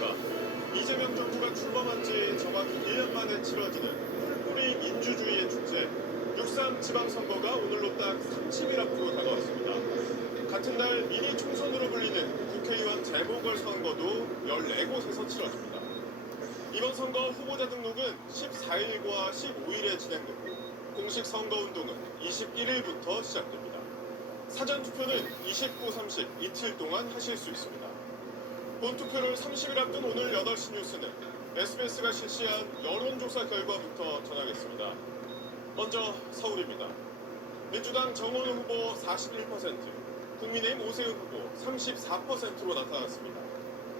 안녕하십니까. 이재명 정부가 출범한 지 정확히 1년 만에 치러지는 뿔뿔이 민주주의의 축제 6.3 지방선거가 오늘로 딱 30일 앞으로 다가왔습니다. 같은 날 미니 총선으로 불리는 국회의원 재보궐선거도 14곳에서 치러집니다. 이번 선거 후보자 등록은 14일과 15일에 진행되고 공식 선거운동은 21일부터 시작됩니다. 사전투표는 29, 30 이틀 동안 하실 수 있습니다. 본투표를 30일 앞둔 오늘 8시 뉴스는 SBS가 실시한 여론조사 결과부터 전하겠습니다. 먼저 서울입니다. 민주당 정원호 후보 41%, 국민의힘 오세훈 후보 34%로 나타났습니다.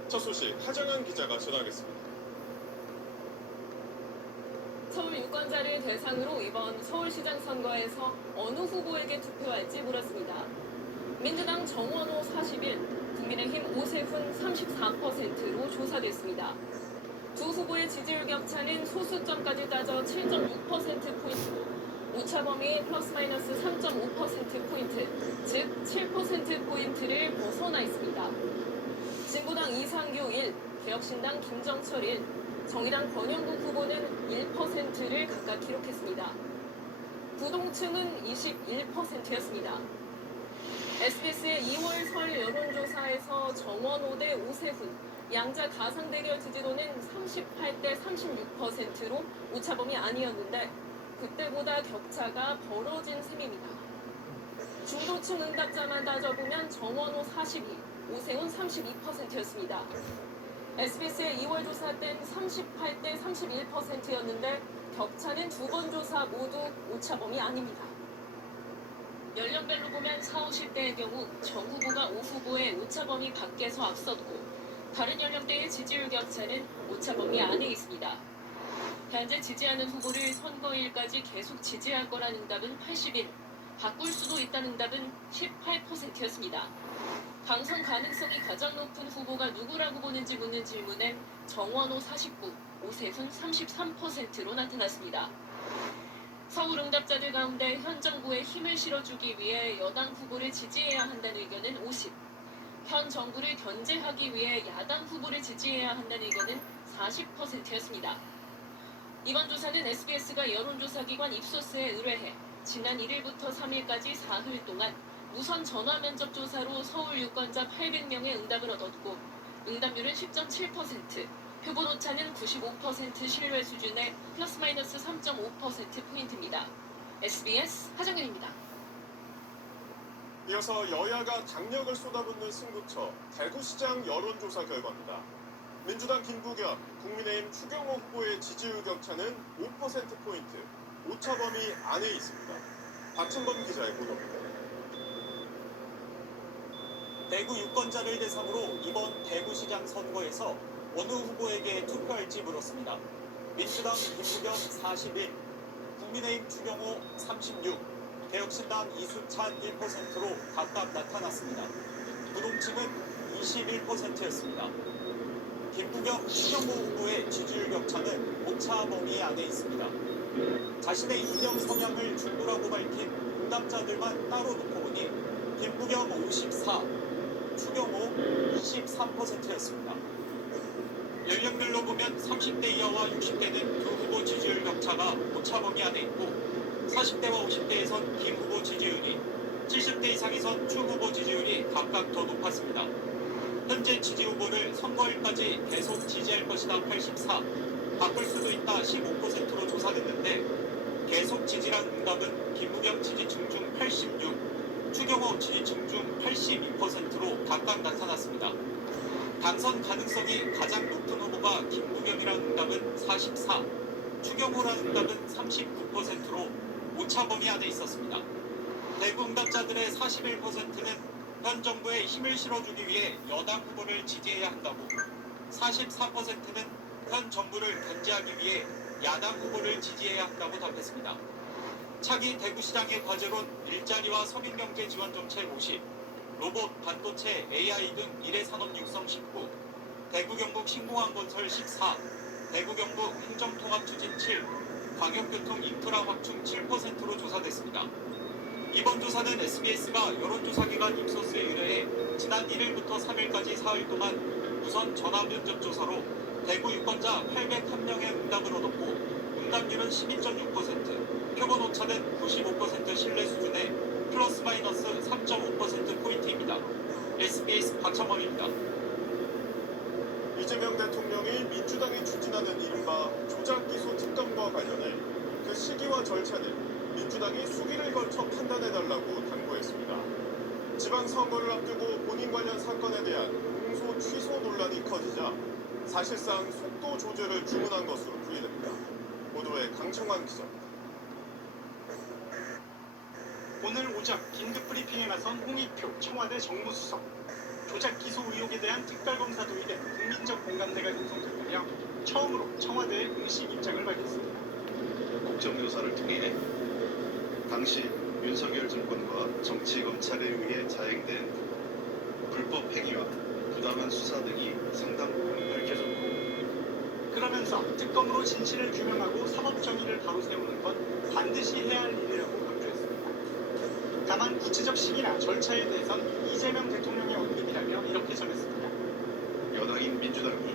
첫 소식 하정현 기자가 전하겠습니다. 서울 유권자를 대상으로 이번 서울시장 선거에서 어느 후보에게 투표할지 물었습니다. 민주당 정원호 41, 국민의힘 오세훈 34%로 조사됐습니다. 두 후보의 지지율 격차는 소수점까지 따져 7.6%포인트로 오차 범위 플러스 마이너스 3.5%포인트, 즉 7%포인트를 벗어나 있습니다. 진보당 이상규 1, 개혁신당 김정철 1, 정의당 권영국 후보는 1%를 각각 기록했습니다. 부동층은 21%였습니다. SBS의 2월 설 여론조사에서 정원호 대 오세훈, 양자 가상 대결 지지도는 38대 36%로 오차범위 아니었는데 그때보다 격차가 벌어진 셈입니다. 중도층 응답자만 따져보면 정원호 42, 오세훈 32%였습니다. SBS의 2월 조사 땐 38대 31%였는데 격차는 두 번 조사 모두 오차범위 아닙니다. 연령별로 보면 40, 50대의 경우 정 후보가 오 후보의 오차범위 밖에서 앞섰고 다른 연령대의 지지율 격차는 오차범위 안에 있습니다. 현재 지지하는 후보를 선거일까지 계속 지지할 거라는 응답은 81, 바꿀 수도 있다는 응답은 18%였습니다. 당선 가능성이 가장 높은 후보가 누구라고 보는지 묻는 질문엔 정원호 49, 오세훈 33%로 나타났습니다. 서울 응답자들 가운데 현 정부에 힘을 실어주기 위해 여당 후보를 지지해야 한다는 의견은 50, 현 정부를 견제하기 위해 야당 후보를 지지해야 한다는 의견은 40%였습니다. 이번 조사는 SBS가 여론조사기관 입소스에 의뢰해 지난 1일부터 3일까지 사흘 동안 무선 전화 면접 조사로 서울 유권자 800명의 응답을 얻었고 응답률은 10.7%, 표본 오차는 95% 신뢰 수준의 플러스 마이너스 3.5%포인트입니다. SBS 하정현입니다. 이어서 여야가 당력을 쏟아붓는 승부처 대구시장 여론조사 결과입니다. 민주당 김부겸, 국민의힘 추경호 후보의 지지율 격차는 5%포인트, 오차범위 안에 있습니다. 박찬범 기자의 보도입니다. 대구 유권자를 대상으로 이번 대구시장 선거에서 어느 후보에게 투표할지 물었습니다. 민주당 김부겸 41, 국민의힘 추경호 36, 개혁신당 이수찬 1%로 각각 나타났습니다. 부동층은 21%였습니다. 김부겸, 추경호 후보의 지지율 격차는 오차 범위 안에 있습니다. 자신의 이념 성향을 중도라고 밝힌 응답자들만 따로 놓고 보니 김부겸 54, 추경호 23%였습니다. 연령별로 보면 30대 이하와 60대는 두 후보 지지율 격차가 오차범위 안에 있고 40대와 50대에선 김 후보 지지율이, 70대 이상에선 추 후보 지지율이 각각 더 높았습니다. 현재 지지 후보를 선거일까지 계속 지지할 것이다 84, 바꿀 수도 있다 15%로 조사됐는데 계속 지지란 응답은 김부겸 지지층 중 86, 추경호 지지층 중 82%로 각각 나타났습니다. 당선 가능성이 가장 높은 후보가 김부겸이라는 응답은 44, 추경호라는 응답은 39%로 오차범위 안에 있었습니다. 대구 응답자들의 41%는 현 정부에 힘을 실어주기 위해 여당 후보를 지지해야 한다고, 44%는 현 정부를 견제하기 위해 야당 후보를 지지해야 한다고 답했습니다. 차기 대구시장의 과제론 일자리와 서민경제 지원 정책 50, 로봇, 반도체, AI 등 미래산업 육성 19, 대구 경북 신공항 건설 14, 대구 경북 행정통합 추진 7, 광역교통 인프라 확충 7%로 조사됐습니다. 이번 조사는 SBS가 여론조사기관 입소스에 의뢰해 지난 1일부터 3일까지 사흘 동안 우선 전화 면접 조사로 대구 유권자 801명의 응답을 얻었고 응답률은 12.6%, 표본 오차는 95% 신뢰 수준의 플러스 마이너스 3.5%포인트입니다. SBS 박찬원입니다. 이재명 대통령이 민주당이 추진하는 이른바 조작기소 특검과 관련해 그 시기와 절차는 민주당이 수기를 걸쳐 판단해달라고 당부했습니다. 지방선거를 앞두고 본인 관련 사건에 대한 공소 취소 논란이 커지자 사실상 속도 조절을 주문한 것으로 풀이됩니다. 보도에 강청환 기자입니다. 오늘 오전 긴급 브리핑에 나선 홍익표 청와대 정무수석. 조작 기소 의혹에 대한 특별검사 도입에 국민적 공감대가 형성됐다며 처음으로 청와대의 공식 입장을 밝혔습니다. 국정조사를 통해 당시 윤석열 정권과 정치검찰에 의해 자행된 불법 행위와 부당한 수사 등이 상당 부분 밝혀졌고, 그러면서 특검으로 진실을 규명하고 사법정의를 바로 세우는 건 반드시 해야 할 일이라고 강조했습니다. 다만 구체적 시기나 절차에 대해선 이재명 대통령의 언급이라며 이렇게 전했습니다. 여당인 민주당이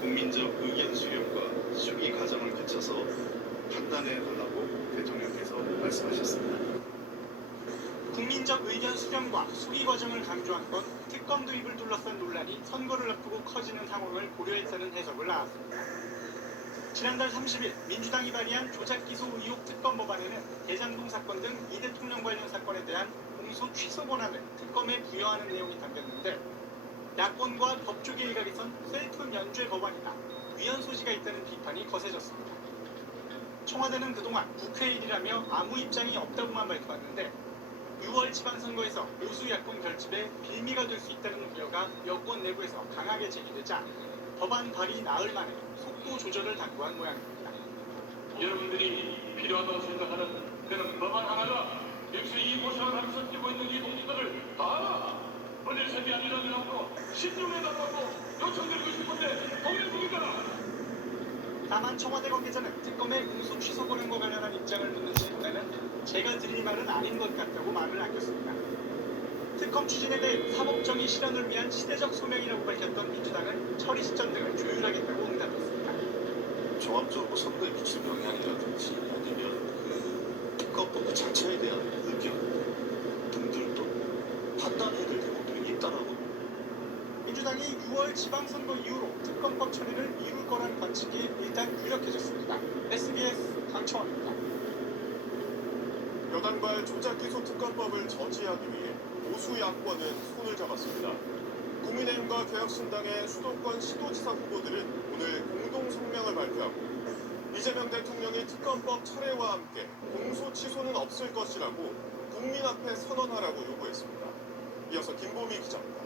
국민적 의견 수렴과 수기 과정을 거쳐서 판단해달라고 대통령께서 말씀하셨습니다. 국민적 의견 수렴과 수기 과정을 강조한 건 특검 도입을 둘러싼 논란이 선거를 앞두고 커지는 상황을 고려했다는 해석을 나왔습니다. 지난달 30일 민주당이 발의한 조작기소 의혹 특검 법안에는 대장동 사건 등 이 대통령 관련 사건에 대한 공소 취소 권한을 특검에 부여하는 내용이 담겼는데, 야권과 법조계 일각에선 셀프 면죄 법안이나 위헌 소지가 있다는 비판이 거세졌습니다. 청와대는 그동안 국회 일이라며 아무 입장이 없다고만 밝혀왔는데 6월 지방선거에서 보수 야권 결집에 빌미가 될 수 있다는 우려가 여권 내부에서 강하게 제기되자 법안 발의 나흘 만에 속도 조절을 당부한 모양입니다. 여러분들이 필요하다고 생각하는 그런 법안 하나가 역시 이 고생을 하면서 뛰고 있는 이 동지들을 다 어디서지 아니라고 신중해달라고 요청드리고 싶은데 동의 중이잖아. 다만 청와대 관계자는 특검의 공소 취소 권한과 관련한 입장을 묻는 질문에는 제가 드릴 말은 아닌 것 같다고 말을 남겼습니다. 특검 추진에 대해 사법정의 실현을 위한 시대적 소명이라고 밝혔던 민주당은 처리 시점 등을 조율하겠다고 응답했습니다. 종합적으로 선거에 미칠 영향이라든지 아니면 특검법 자체에 대한 의견 등들도 판단해야 될 대목들이 있다라고. 민주당이 6월 지방선거 이후로 특검법 처리를 미룰 거란 관측이 일단 유력해졌습니다. SBS 강청원입니다. 여당발 조작기소 특검법을 저지하기 위해 보수 야권은 손을 잡았습니다. 국민의힘과 개혁신당의 수도권 시도지사 후보들은 오늘 공동 성명을 발표하고 이재명 대통령이 특검법 철회와 함께 공소 취소는 없을 것이라고 국민 앞에 선언하라고 요구했습니다. 이어서 김보미 기자입니다.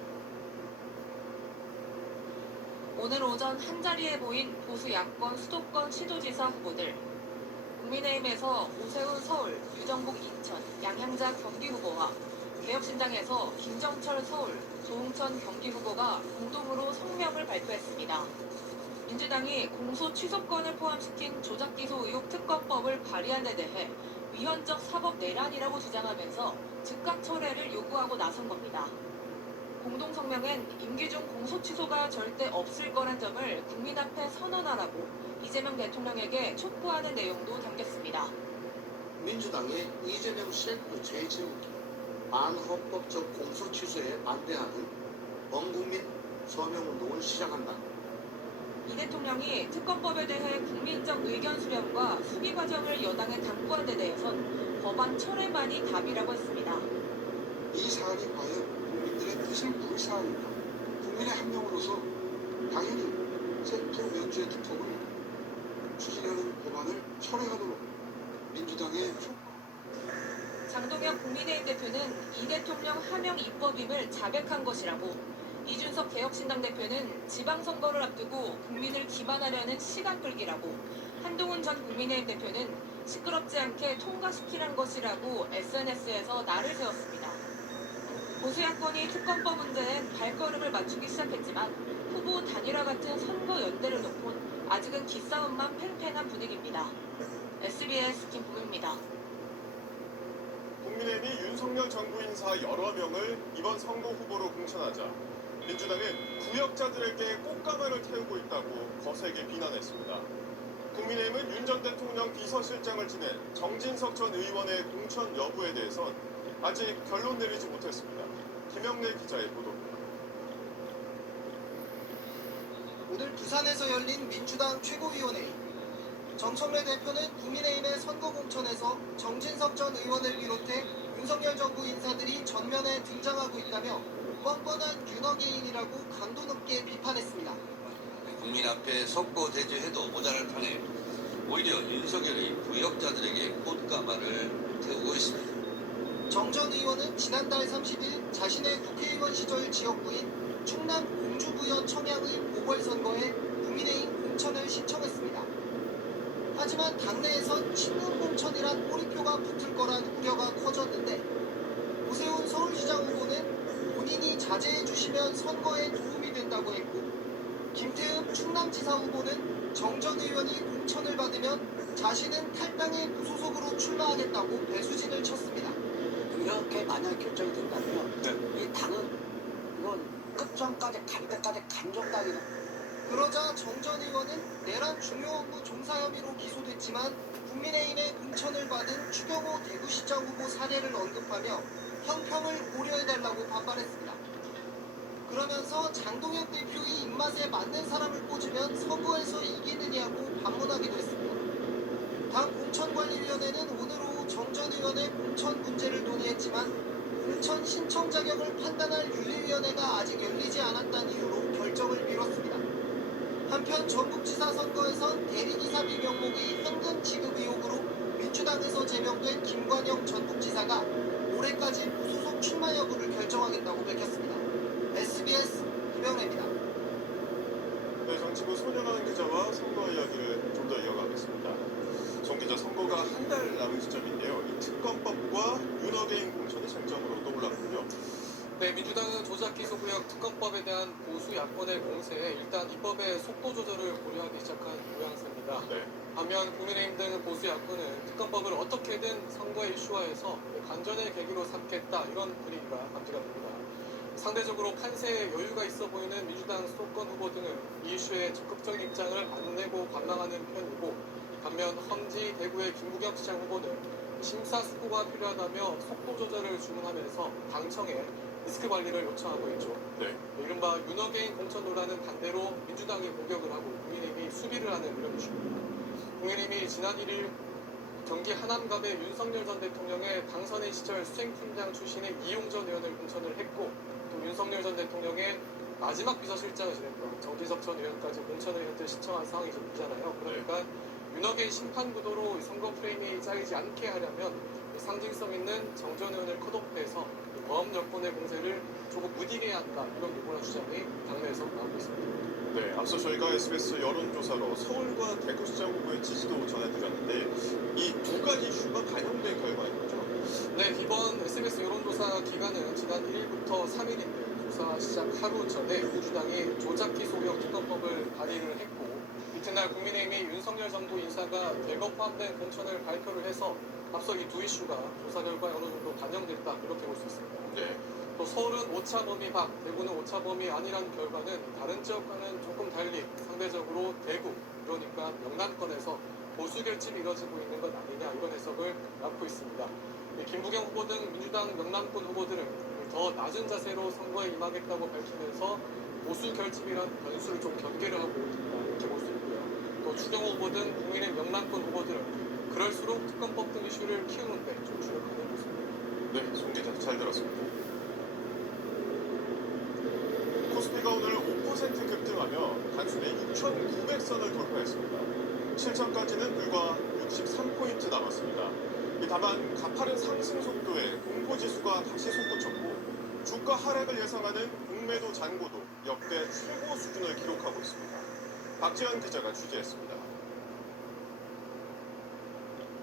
오늘 오전 한자리에 모인 보수 야권 수도권 시도지사 후보들. 국민의힘에서 오세훈 서울, 유정복 인천, 양향자 경기 후보와 개혁신당에서 김정철 서울, 조응천 경기 후보가 공동으로 성명을 발표했습니다. 민주당이 공소 취소권을 포함시킨 조작기소 의혹 특검법을 발의한 데 대해 위헌적 사법 내란이라고 주장하면서 즉각 철회를 요구하고 나선 겁니다. 공동성명엔 임기 중 공소 취소가 절대 없을 거란 점을 국민 앞에 선언하라고 이재명 대통령에게 촉구하는 내용도 담겼습니다. 민주당의 이재명 셀프 재채우기, 반헌법적 공소 취소에 반대하는 범국민 서명운동을 시작한다. 이 대통령이 특검법에 대해 국민적 의견 수렴과 수기 과정을 여당에 당부한 데 대해선 법안 철회만이 답이라고 했습니다. 이 사안이 과연 국민들의 뜻을 묻는 사안인가? 국민의 한 명으로서 당연히 셀프 면죄 특검을 추진하는 법안을 철회하도록 민주당의 장동혁 국민의힘 대표는 이 대통령 하명 입법임을 자백한 것이라고, 이준석 개혁신당 대표는 지방선거를 앞두고 국민을 기만하려는 시간 끌기라고, 한동훈 전 국민의힘 대표는 시끄럽지 않게 통과시키란 것이라고 SNS에서 날을 세웠습니다. 보수 야권이 특검법 문제엔 발걸음을 맞추기 시작했지만 후보 단일화 같은 선거 연대를 놓곤 아직은 기싸움만 팽팽한 분위기입니다. SBS 김보미입니다. 국민의힘이 윤석열 정부 인사 여러 명을 이번 선거 후보로 공천하자 민주당은 구역자들에게 꽃가마를 태우고 있다고 거세게 비난했습니다. 국민의힘은 윤 전 대통령 비서실장을 지낸 정진석 전 의원의 공천 여부에 대해선 아직 결론 내리지 못했습니다. 김영래 기자의 보도입니다. 오늘 부산에서 열린 민주당 최고위원회의. 정청래 대표는 국민의힘의 선거 공천에서 정진석 전 의원을 비롯해 윤석열 정부 인사들이 전면에 등장하고 있다며 뻔뻔한 윤어게인이라고 강도 높게 비판했습니다. 국민 앞에 속고 대주해도 모자랄 판에 오히려 윤석열이 부역자들에게 꽃가마를 태우고 있습니다. 정 전 의원은 지난달 30일 자신의 국회의원 시절 지역구인 충남 공주부여 청양의 보궐선거에 국민의힘 공천을 신청했습니다. 하지만 당내에선 친문 공천이란 꼬리표가 붙을 거란 우려가 커졌는데 오세훈 서울시장 후보는 본인이 자제해 주시면 선거에 도움이 된다고 했고 김태흠 충남지사 후보는 정 전 의원이 공천을 받으면 자신은 탈당의 무소속으로 출마하겠다고 배수진을 쳤습니다. 이렇게 만약 결정이 된다면 이 당은 이건 끝전까지 갈 때까지 간종당이다. 그러자 정 전 의원은 내란 중요 업무 종사 혐의로 기소됐지만 국민의힘의 공천을 받은 추경호 대구시장 후보 사례를 언급하며 형평을 고려해달라고 반발했습니다. 그러면서 장동혁 대표의 입맛에 맞는 사람을 꽂으면 선거에서 이기느냐고 반문하기도 했습니다. 당 공천관리위원회는 오늘 오후 정 전 의원의 공천 문제를 논의했지만 공천 신청 자격을 판단할 윤리위원회가 아직 열리지 않았다는 이유로 결정을 미뤘습니다. 한편 전북지사 선거에선 대리기사비 명목의 현금 지급 의혹으로 민주당에서 제명된 김관영 전북지사가 올해까지 무소속 출마 여부를 결정하겠다고 밝혔습니다. SBS 김영래입니다. 네, 정치부 손영환 기자와 선거 이야기를 좀 더 이어가겠습니다. 송 기자, 선거가 한 달 남은 시점인데요. 이 특검법과 윤어게인 공천이 쟁점으로 떠올랐군요. 네, 민주당은 조작기소구역 특검법에 대한 보수 야권의 공세에 일단 입법의 속도 조절을 고려하기 시작한 모양새입니다. 네. 반면 국민의힘 등 보수 야권은 특검법을 어떻게든 선거에 이슈화해서 반전의 계기로 삼겠다 이런 분위기가 감지가 됩니다. 상대적으로 판세에 여유가 있어 보이는 민주당 수도권 후보 등은 이 이슈에 적극적인 입장을 안 내고 관망하는 편이고 반면 험지 대구의 김부겸 시장 후보는 심사숙고가 필요하다며 속도 조절을 주문하면서 당청에 리스크 관리를 요청하고 있죠. 네. 이른바 윤어게인 공천 논란은 반대로 민주당이 공격을 하고 국민의힘이 수비를 하는 이런 이슈입니다. 국민의힘이 지난 1일 경기 하남갑의 윤석열 전 대통령의 당선인 시절 수행팀장 출신의 이용전 의원을 공천을 했고 또 윤석열 전 대통령의 마지막 비서실장을 지냈던 정진석 전 의원까지 공천을 현재 신청한 상황이 좀 있잖아요. 그러니까 윤어게인 심판 구도로 선거 프레임이 짜이지 않게 하려면 상징성 있는 정 전 의원을 컷오프해서 범 여권의 공세를 조금 무디게 해야 한다 이런 요구나 주장이 당내에서 나오고 있습니다. 네, 앞서 저희가 SBS 여론조사로 서울과 대구시장 후보의 지지도 전해드렸는데 이 두 가지 이슈가 반영된 결과인 거죠? 네, 이번 SBS 여론조사 기간은 지난 1일부터 3일인데 조사 시작 하루 전에 민주당이 조작기소구역 특검법을 발의를 했고 이튿날 국민의힘이 윤석열 정부 인사가 대거 포함된 공천을 발표를 해서 앞서 이 두 이슈가 조사 결과에 어느 정도 반영됐다 이렇게 볼 수 있습니다. 네. 또 서울은 오차범위 밖, 대구는 오차범위 아니라는 결과는 다른 지역과는 조금 달리 상대적으로 대구, 그러니까 영남권에서 보수 결집이 이뤄지고 있는 것 아니냐 이런 해석을 낳고 있습니다. 김부겸 후보 등 민주당 영남권 후보들은 더 낮은 자세로 선거에 임하겠다고 밝히면서 보수 결집이란 변수를 좀 경계를 하고 있다 이렇게 볼 수 있고요. 또 추경호 후보 등 국민의힘 영남권 후보들은 그럴수록 특검법 등 이슈를 키우는데 좀 주력하는 모습입니다. 네, 송 기자 잘 들었습니다. 코스피가 오늘 5% 급등하며 단순히 6,900선을 돌파했습니다. 7천까지는 불과 63포인트 남았습니다. 다만 가파른 상승 속도에 공포지수가 다시 솟구쳤고 주가 하락을 예상하는 공매도 잔고도 역대 최고 수준을 기록하고 있습니다. 박지현 기자가 취재했습니다.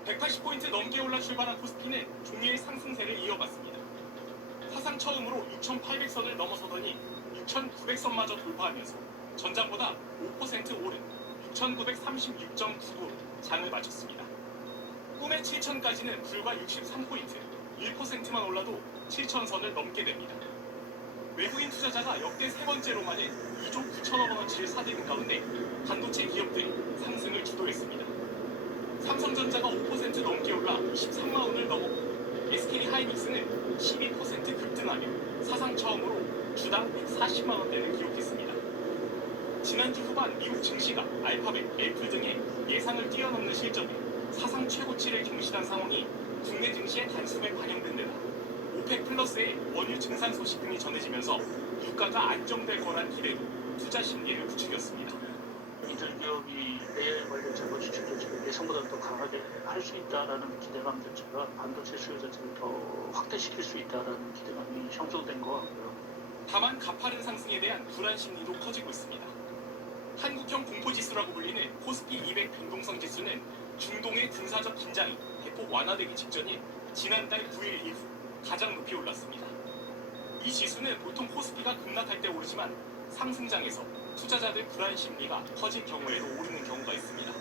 180포인트 넘게 올라 출발한 코스피는 종일 상승세를 이어갔습니다. 사상 처음으로 6,800선을 넘어서더니 6,900선마저 돌파하면서 전장보다 5% 오른 6,936.99로 장을 마쳤습니다. 꿈의 7,000까지는 불과 63포인트, 1%만 올라도 7,000선을 넘게 됩니다. 외국인 투자자가 역대 세 번째로 많은 2조 9천억 원어치를 사들인 가운데 반도체 기업들이 상승을 주도했습니다. 삼성전자가 5% 넘게 올라 23만 원을 넘었고 SK 하이닉스는 12% 급등하며 사상 처음으로 주당 140만 원대를 기록했습니다. 지난주 후반 미국 증시가 알파벳, 애플 등의 예상을 뛰어넘는 실적에 사상 최고치를 경신한 상황이 국내 증시의 단숨에 반영된 데다 오펙 플러스의 원유 증산 소식 등이 전해지면서 유가가 안정될 거란 기대도 투자 심리를 부추겼습니다. 이들 기업이 AI 관련 재고 지출 조치를 예상보다 더 강하게 할 수 있다라는 기대감 자체가 반도체 수요 자체를 더 확대시킬 수 있다라는 기대감이 형성된 것 같고요. 다만 가파른 상승에 대한 불안 심리도 커지고 있습니다. 한국형 공포지수라고 불리는 코스피 200 변동성 지수는 중동의 군사적 긴장이 대폭 완화되기 직전인 지난달 9일 이후 가장 높이 올랐습니다. 이 지수는 보통 코스피가 급락할 때 오르지만 상승장에서 투자자들 불안 심리가 커질 경우에도 오르는 경우가 있습니다.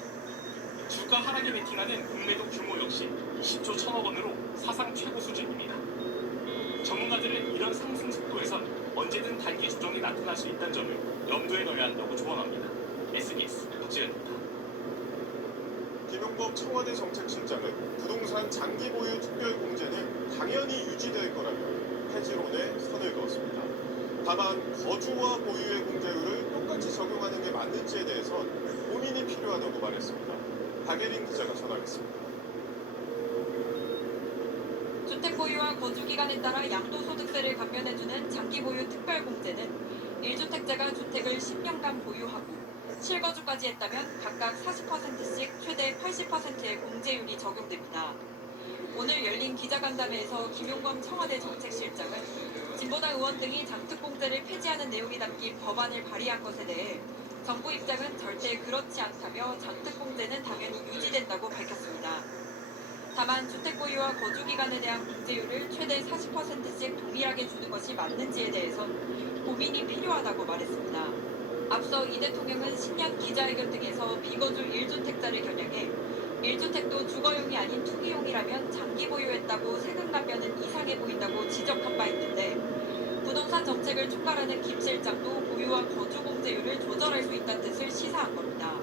주가 하락에 베팅하는 공매도 규모 역시 20조 1천억 원으로 사상 최고 수준입니다. 전문가들은 이런 상승 속도에선 언제든 단기 조정이 나타날 수 있다는 점을 염두에 넣어야 한다고 조언합니다. SBS 박지현입니다. 김용범 청와대 정책실장은 부동산 장기 보유 특별 공제는 당연히 유지될 거라며 폐지론에 선을 그었습니다. 다만 거주와 보유의 공제율을 똑같이 적용하는 게 맞는지에 대해선 고민이 필요하다고 말했습니다. 박예린 기자가 전하겠습니다. 주택 보유와 거주 기간에 따라 양도소득세를 감면해주는 장기 보유 특별 공제는 1주택자가 주택을 10년간 보유하고 실거주까지 했다면 각각 40%씩 최대 80%의 공제율이 적용됩니다. 오늘 열린 기자간담회에서 김용범 청와대 정책실장은 진보당 의원 등이 장특공제를 폐지하는 내용이 담긴 법안을 발의한 것에 대해 정부 입장은 절대 그렇지 않다며 장특공제는 당연히 유지된다고 밝혔습니다. 다만 주택 보유와 거주 기간에 대한 공제율을 최대 40%씩 동일하게 주는 것이 맞는지에 대해선 고민이 필요하다고 말했습니다. 앞서 이 대통령은 신년 기자회견 등에서 비거주 1주택자를 겨냥해 1주택도 주거용이 아닌 투기용이라면 장기 보유했다고 세금 감면은 이상해 보인다고 지적한 바 있는데 부동산 정책을 총괄하는 김 실장도 보유와 거주 공제율을 조절할 수 있다는 뜻을 시사한 겁니다.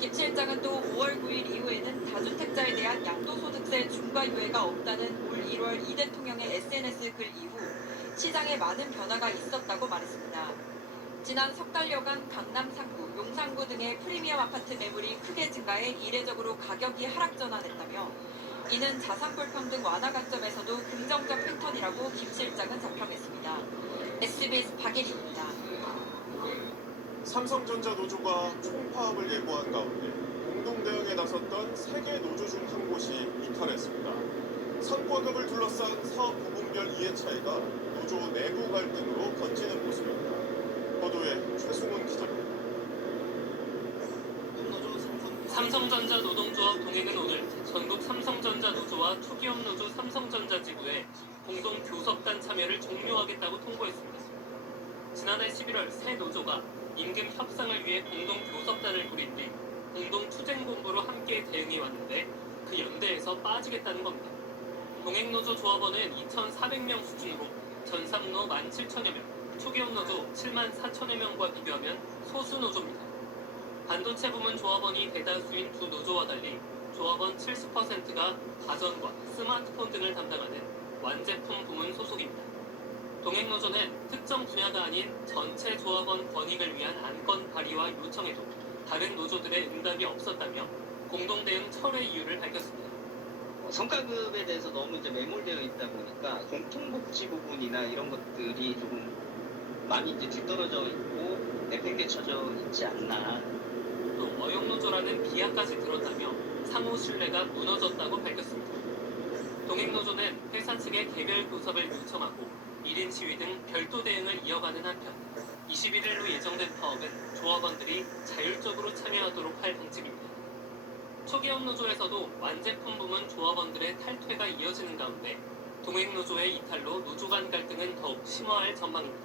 김 실장은 또 5월 9일 이후에는 다주택자에 대한 양도소득세 중과 유예가 없다는 올 1월 이 대통령의 SNS 글 이후 시장에 많은 변화가 있었다고 말했습니다. 지난 석 달여간 강남 3구, 용산구 등의 프리미엄 아파트 매물이 크게 증가해 이례적으로 가격이 하락 전환했다며 이는 자산 불평등 완화 관점에서도 긍정적 패턴이라고 김 실장은 자평했습니다. SBS 박예린입니다. 삼성전자 노조가 총파업을 예고한 가운데 공동대응에 나섰던 세 개 노조 중 한 곳이 이탈했습니다. 성과급을 둘러싼 사업 부분별 이해 차이가 노조 내부 갈등으로 번지는 모습입니다. 보도에 최승훈 기자입니다. 삼성전자 노동조합 동행은 오늘 전국 삼성전자 노조와 초기업 노조 삼성전자 지부에 공동 교섭단 참여를 종료하겠다고 통보했습니다. 지난해 11월 새 노조가 임금 협상을 위해 공동 교섭단을 꾸린 뒤 공동 투쟁 본부로 함께 대응해 왔는데 그 연대에서 빠지겠다는 겁니다. 동행노조 조합원은 2,400명 수준으로 전상노 17,000여 명, 초기업 노조 74,000여 명과 비교하면 소수 노조입니다. 반도체 부문 조합원이 대다수인 두 노조와 달리 조합원 70%가 가전과 스마트폰 등을 담당하는 완제품 부문 소속입니다. 동행노조는 특정 분야가 아닌 전체 조합원 권익을 위한 안건 발의와 요청에도 다른 노조들의 응답이 없었다며 공동대응 철회 이유를 밝혔습니다. 성과급에 대해서 너무 이제 매몰되어 있다 보니까 공통복지 부분이나 이런 것들이 조금 많이 이제 뒤떨어져 있고 내팽개쳐져 있지 않나. 또 어용노조라는 비하까지 들었다며 상호 신뢰가 무너졌다고 밝혔습니다. 동행노조는 회사 측에 개별 교섭을 요청하고 1인 시위 등 별도 대응을 이어가는 한편 21일로 예정된 파업은 조합원들이 자율적으로 참여하도록 할 방침입니다. 초기업 노조에서도 완제품 부문 조합원들의 탈퇴가 이어지는 가운데 동행노조의 이탈로 노조 간 갈등은 더욱 심화할 전망입니다.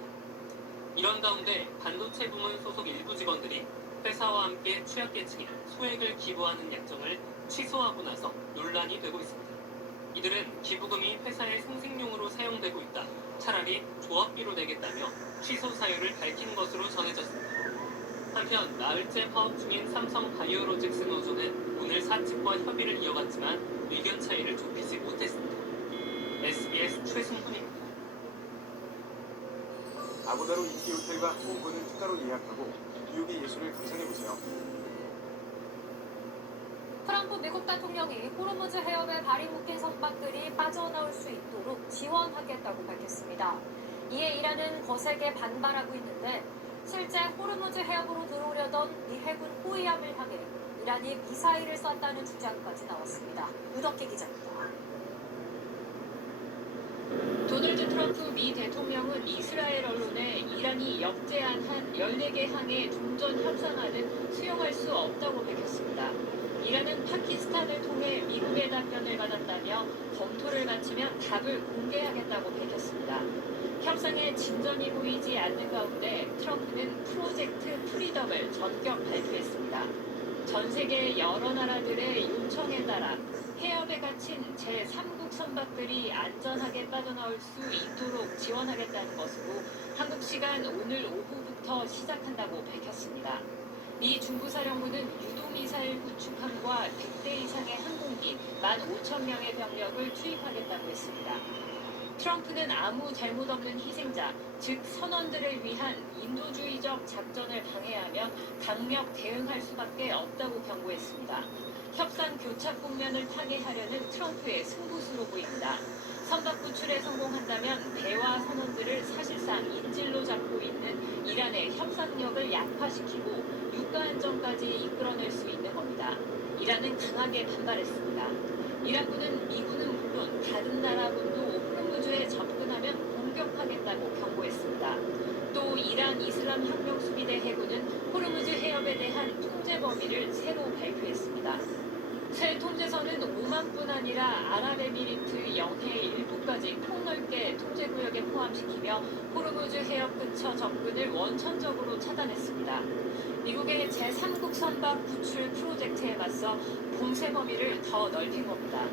이런 가운데 반도체 부문 소속 일부 직원들이 회사와 함께 취약계층에 소액을 기부하는 약정을 취소하고 나서 논란이 되고 있습니다. 이들은 기부금이 회사의 생색용으로 사용되고 있다. 차라리 조합비로 내겠다며 취소 사유를 밝힌 것으로 전해졌습니다. 한편 나흘째 파업 중인 삼성 바이오로직스 노조는 오늘 사측과 협의를 이어갔지만 의견 차이를 좁히지 못했습니다. SBS 최승훈입니다. 아고다로 인기 호텔과 항공권을 특가로 예약하고 뉴욕의 예술을 감상해보세요. 트럼프 미국 대통령이 호르무즈 해협에 발이 묶인 선박들이 빠져나올 수 있도록 지원하겠다고 밝혔습니다. 이에 이란은 거세게 반발하고 있는데 실제 호르무즈 해협으로 들어오려던 미 해군 호위함을 향해 이란이 미사일을 쐈다는 주장까지 나왔습니다. 유덕기 기자입니다. 도널드 트럼프 미 대통령은 이스라엘 언론에 이란이 역제안한 14개 항의 종전 협상안은 수용할 수 없다고 밝혔습니다. 이란은 파키스탄을 통해 미국의 답변을 받았다며 검토를 마치면 답을 공개하겠다고 밝혔습니다. 협상에 진전이 보이지 않는 가운데 트럼프는 프로젝트 프리덤을 전격 발표했습니다. 전 세계 여러 나라들의 요청에 따라 해협에 갇힌 제3국 선박들이 안전하게 빠져나올 수 있도록 지원하겠다는 것으로 한국 시간 오늘 오후부터 시작한다고 밝혔습니다. 미 중부사령부는 유도미사일 구축함과 100대 이상의 항공기 15,000명의 병력을 투입하겠다고 했습니다. 트럼프는 아무 잘못 없는 희생자, 즉 선원들을 위한 인도주의적 작전을 방해하면 강력 대응할 수밖에 없다고 경고했습니다. 협상 교착 국면을 타개하려는 트럼프의 승부수로 보입니다. 선박 구출에 성공한다면 배와 선원들을 사실상 인질로 잡고 있는 이란의 협상력을 약화시키고 유가 안정까지 이끌어낼 수 있는 겁니다. 이란은 강하게 반발했습니다. 이란군은 미군은 물론 다른 나라군도 호르무즈에 접근하면 공격하겠다고 경고했습니다. 또 이란 이슬람 혁명수비대 해군은 호르무즈 해협에 대한 통제 범위를 새로 발표했습니다. 새 통제선은 오만뿐 아니라 아랍에미리트 영해 일부까지 폭넓게 통제구역에 포함시키며 호르무즈 해협 근처 접근을 원천적으로 차단했습니다. 미국의 제3국 선박 구출 프로젝트에 맞서 봉쇄 범위를 더 넓힌 겁니다.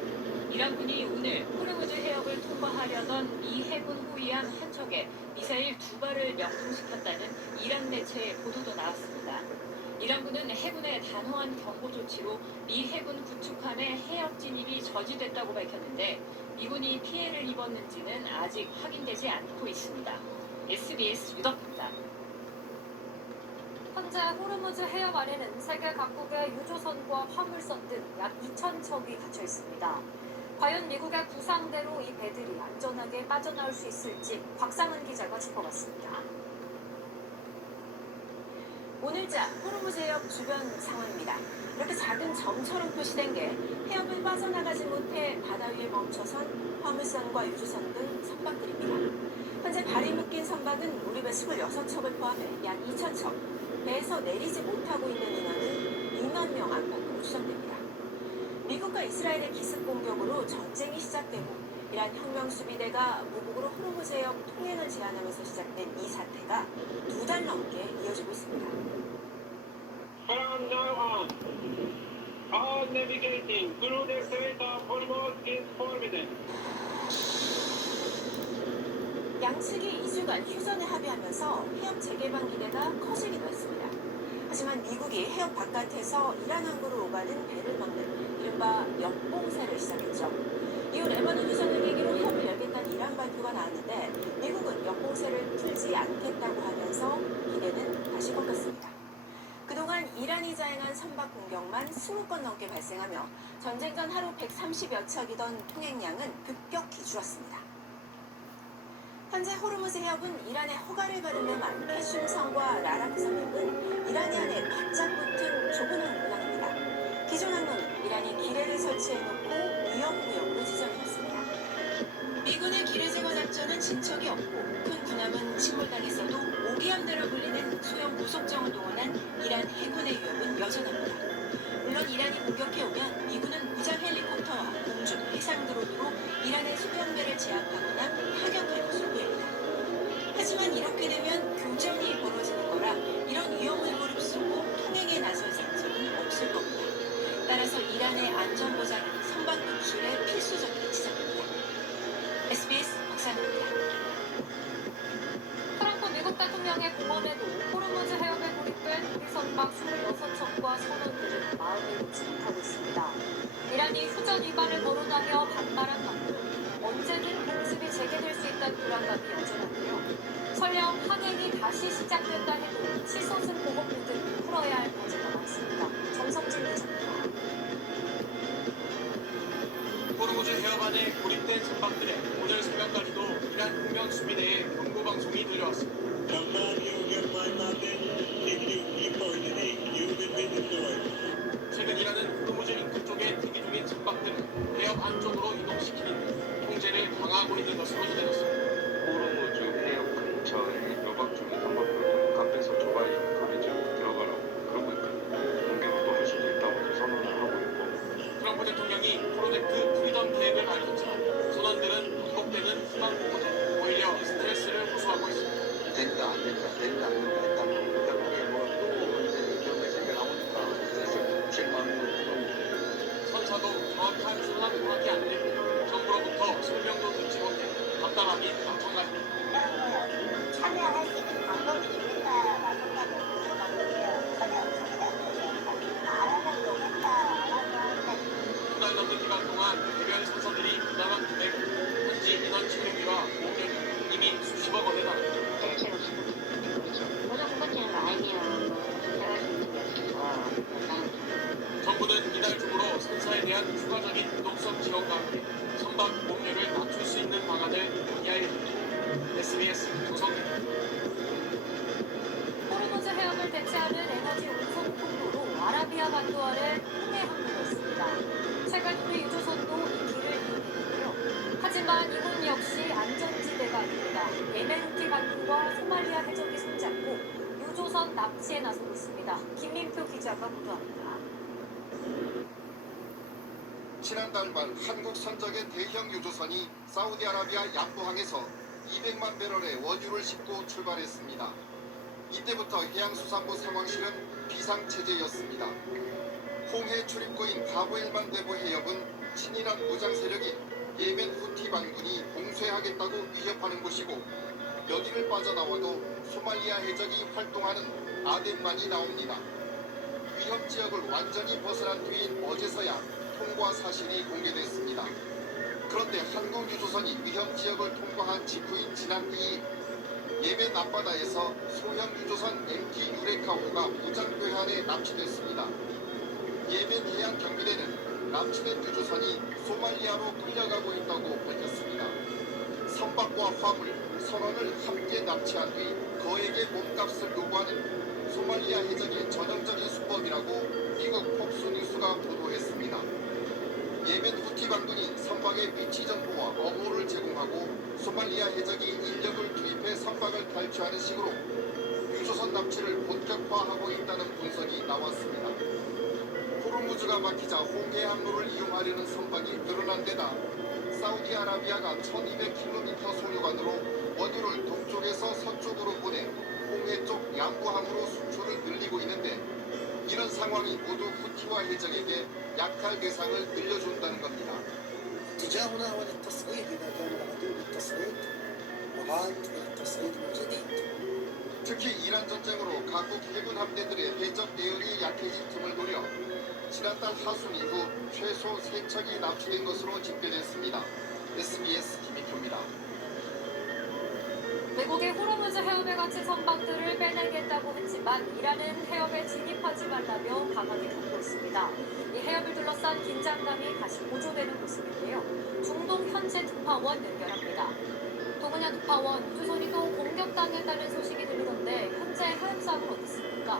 이란군이 오늘 호르무즈 해협을 통과하려던 미 해군 호위함 한 척에 미사일 2발을 명중시켰다는 이란 매체의 보도도 나왔습니다. 이란군은 해군의 단호한 경고 조치로 미 해군 구축함의 해역 진입이 저지됐다고 밝혔는데 미군이 피해를 입었는지는 아직 확인되지 않고 있습니다. SBS 유덕입니다. 현재 호르무즈 해협 안에는 세계 각국의 유조선과 화물선 등 약 2,000척이 갇혀 있습니다. 과연 미국의 구상대로 이 배들이 안전하게 빠져나올 수 있을지 곽상은 기자가 짚어봤습니다. 오늘자 호르무즈 해협 주변 상황입니다. 이렇게 작은 점처럼 표시된 게 해협을 빠져나가지 못해 바다 위에 멈춰선 화물선과 유조선 등 선박들입니다. 현재 발이 묶인 선박은 우리 배 26척을 포함해 약 2,000척, 배에서 내리지 못하고 있는 인원은 2만 명 안팎으로 추정됩니다. 미국과 이스라엘의 기습 공격으로 전쟁이 시작되고 이란 혁명수비대가 무국으로 호르무즈 해협 통행을 제한하면서 시작된 이 사태가 2달 넘게 이어지고 있습니다. From now on, all navigating through the Strait of Hormuz is forbidden. 양측이 2주간 휴전에 합의하면서 해협 재개방 기대가 커지기도 했습니다. 하지만 미국이 해협 바깥에서 이란 항구로 오가는 배를 막는 이른바 역봉쇄를 시작했죠. 이후 레바논 휴전을 계기로 해협을 열겠다는 이란 발표가 나왔는데 미국은 역봉쇄를 풀지 않겠다고 하면서 기대는 다시 꺾였습니다. 그동안 이란이 자행한 선박 공격만 20건 넘게 발생하며 전쟁 전 하루 130여 척이던 통행량은 급격히 줄었습니다. 현재 호르무즈 해협은 이란의 허가를 받은 데만 캐슘성과 라라크 섬유는 이란이 안에 바짝 붙은 좁은 항구입니다. 기존 항로는 이란이 기뢰를 설치해놓고 위험구역으로 지정해놨습니다. 미군의 기뢰 제거 작전은 진척이 없고 큰 군함은 침몰당했어도 오기함대로 불리는 소형 고속정을 동원한 이란 해군의 위협은 여전합니다. 물론 이란이 공격해오면 미군은 무장 헬리콥터와 공중, 해상 드론으로 이란의 수변배를 제압하거나 타격할 것으로 보입니다. 하지만 이렇게 되면 교전이 벌어지는 거라 이런 위험을 무릅쓰고 통행에 나설 상처는 없을 겁니다. 따라서 이란의 안전보장은 선박 구출에 필수적인 지점. 휴전 위반을 거론하며 반발한 만큼 언제든 공습이 재개될 수 있다는 불안감이 여전한데요. 설령 항행이 다시 시작된다 해도 치솟은 보복 모드 풀어야 할 과제가 많습니다. 정성진 기자입니다. 호르무즈 해협 안에 고립된 선박들에 오늘 새벽까지도 이란 국면 수비 내에 경고 방송이 들려왔습니다. 최근 이란은 호르무즈 인근 쪽에 대기 중인 선박들을 해협 안쪽으로 이동시키는 등 통제를 강화하고 있는 것으로 전해졌습니다. 호르무즈 해협 근처에 요박 중인 선박들은 카페에서 조바이 가리지로 들어가라고 그러고 있거든요. 공격을 또 할 수도 있다고 선언을 하고 있고. 트럼프 대통령이 프로젝트 프리덤 계획을 밝혔지만 선원들은 반복되는 희망 보고에 오히려 스트레스를 호소하고 있습니다. 된다 안 된다 된다 안 된다 했다가 결국에 뭐또 이제 이런 메시지가 나오니까 스트레스 실망으로 선사도 정확한 상황 파악이 안 되고 정부로부터 설명도 듣지 못해 답답함이 엄청납니다. 참여할 수 있는 방법이 있는가가 생각을 해봤는데요. 전혀 없습니다. 알아서 오겠다라고 하니까 두 달 넘는 기간 동안 개별 선사들이 부담한 금액, 현지 인원 채용비와 보험료는 이미 수십억 원에 달합니다. 대책 없이 모든 것들은 아이디어 생각할 수 있는 게 없어서 정부는 이달 중으로 선사에 대한 추가적인 유동성 지원과 함께 선박 보험료를 낮출 수 있는 방안을 논의할 예정입니다. SBS 조성입니다. 호르무즈 해협을 대체하는 에너지 운송 통로로 아라비아 반도 아래 홍해 항로가 있습니다. 최근 우리 유조선도 이 길을 이용했는데요. 하지만 이곳 역시 안전지대가 아닙니다. 예멘 후티 반군과 소말리아 해적이 손잡고 유조선 납치에 나서고 있습니다. 김민표 기자가 보도합니다. 지난달 말 한국 선적의 대형 유조선이 사우디아라비아 양부항에서 200만 배럴의 원유를 싣고 출발했습니다. 이때부터 해양수산부 상황실은 비상체제였습니다. 홍해 출입구인 바브엘만 대부 해협은 친이란 무장 세력인 예멘 후티 반군이 봉쇄하겠다고 위협하는 곳이고 여기를 빠져나와도 소말리아 해적이 활동하는 아덴만이 나옵니다. 위협 지역을 완전히 벗어난 뒤인 어제서야 통과 사실이 공개됐습니다. 그런데 한국 유조선이 위협 지역을 통과한 직후인 지난 2일 예멘 앞바다에서 소형 유조선 MT 유레카호가 무장괴한에 납치됐습니다. 예멘 해양 경비대는 납치된 유조선이 소말리아로 끌려가고 있다고 밝혔습니다. 선박과 화물, 선원을 함께 납치한 뒤 거액의 몸값을 요구하는 소말리아 해적의 전형적인 수법이라고 미국 폭스뉴스가 보도했습니다. 예멘 후티 반군이 선박의 위치 정보와 어무를 제공하고 소말리아 해적이 인력을 투입해 선박을 탈취하는 식으로 유조선 납치를 본격화하고 있다는 분석이 나왔습니다. 호르무즈가 막히자 홍해 항로를 이용하려는 선박이 늘어난 데다 사우디아라비아가 1200km 소유관으로 원유를 동쪽에서 서쪽으로 보내 홍해 쪽 양부항으로 수출을 늘리고 있는데 이런 상황이 모두 후티와 해적에게 약탈 대상을 늘려준다는 겁니다. اتجاهنا هو للتصعيد إذا كان العدو بالتصعيد وعاد إلى التصعيد من جديد. 특히 이란 전쟁으로 각국 해군 함대들의 해적 대응이 약해진 틈을 노려 지난달 하순 이후 최소 3척이 납치된 것으로 집계됐습니다. SBS 김익표입니다. 외국의 호르무즈 해협에 갇힌 선박들을 빼내겠다고 했지만 이란은 해협에 진입하지 말라며 강하게 경고했습니다. 이 해협을 둘러싼 긴장감이 다시 고조되는 모습인데요. 중동 현재 특파원 연결합니다. 동은현 특파원, 유조선이 또 공격당했다는 소식이 들리던데 현재 해협 상황은 어떻습니까?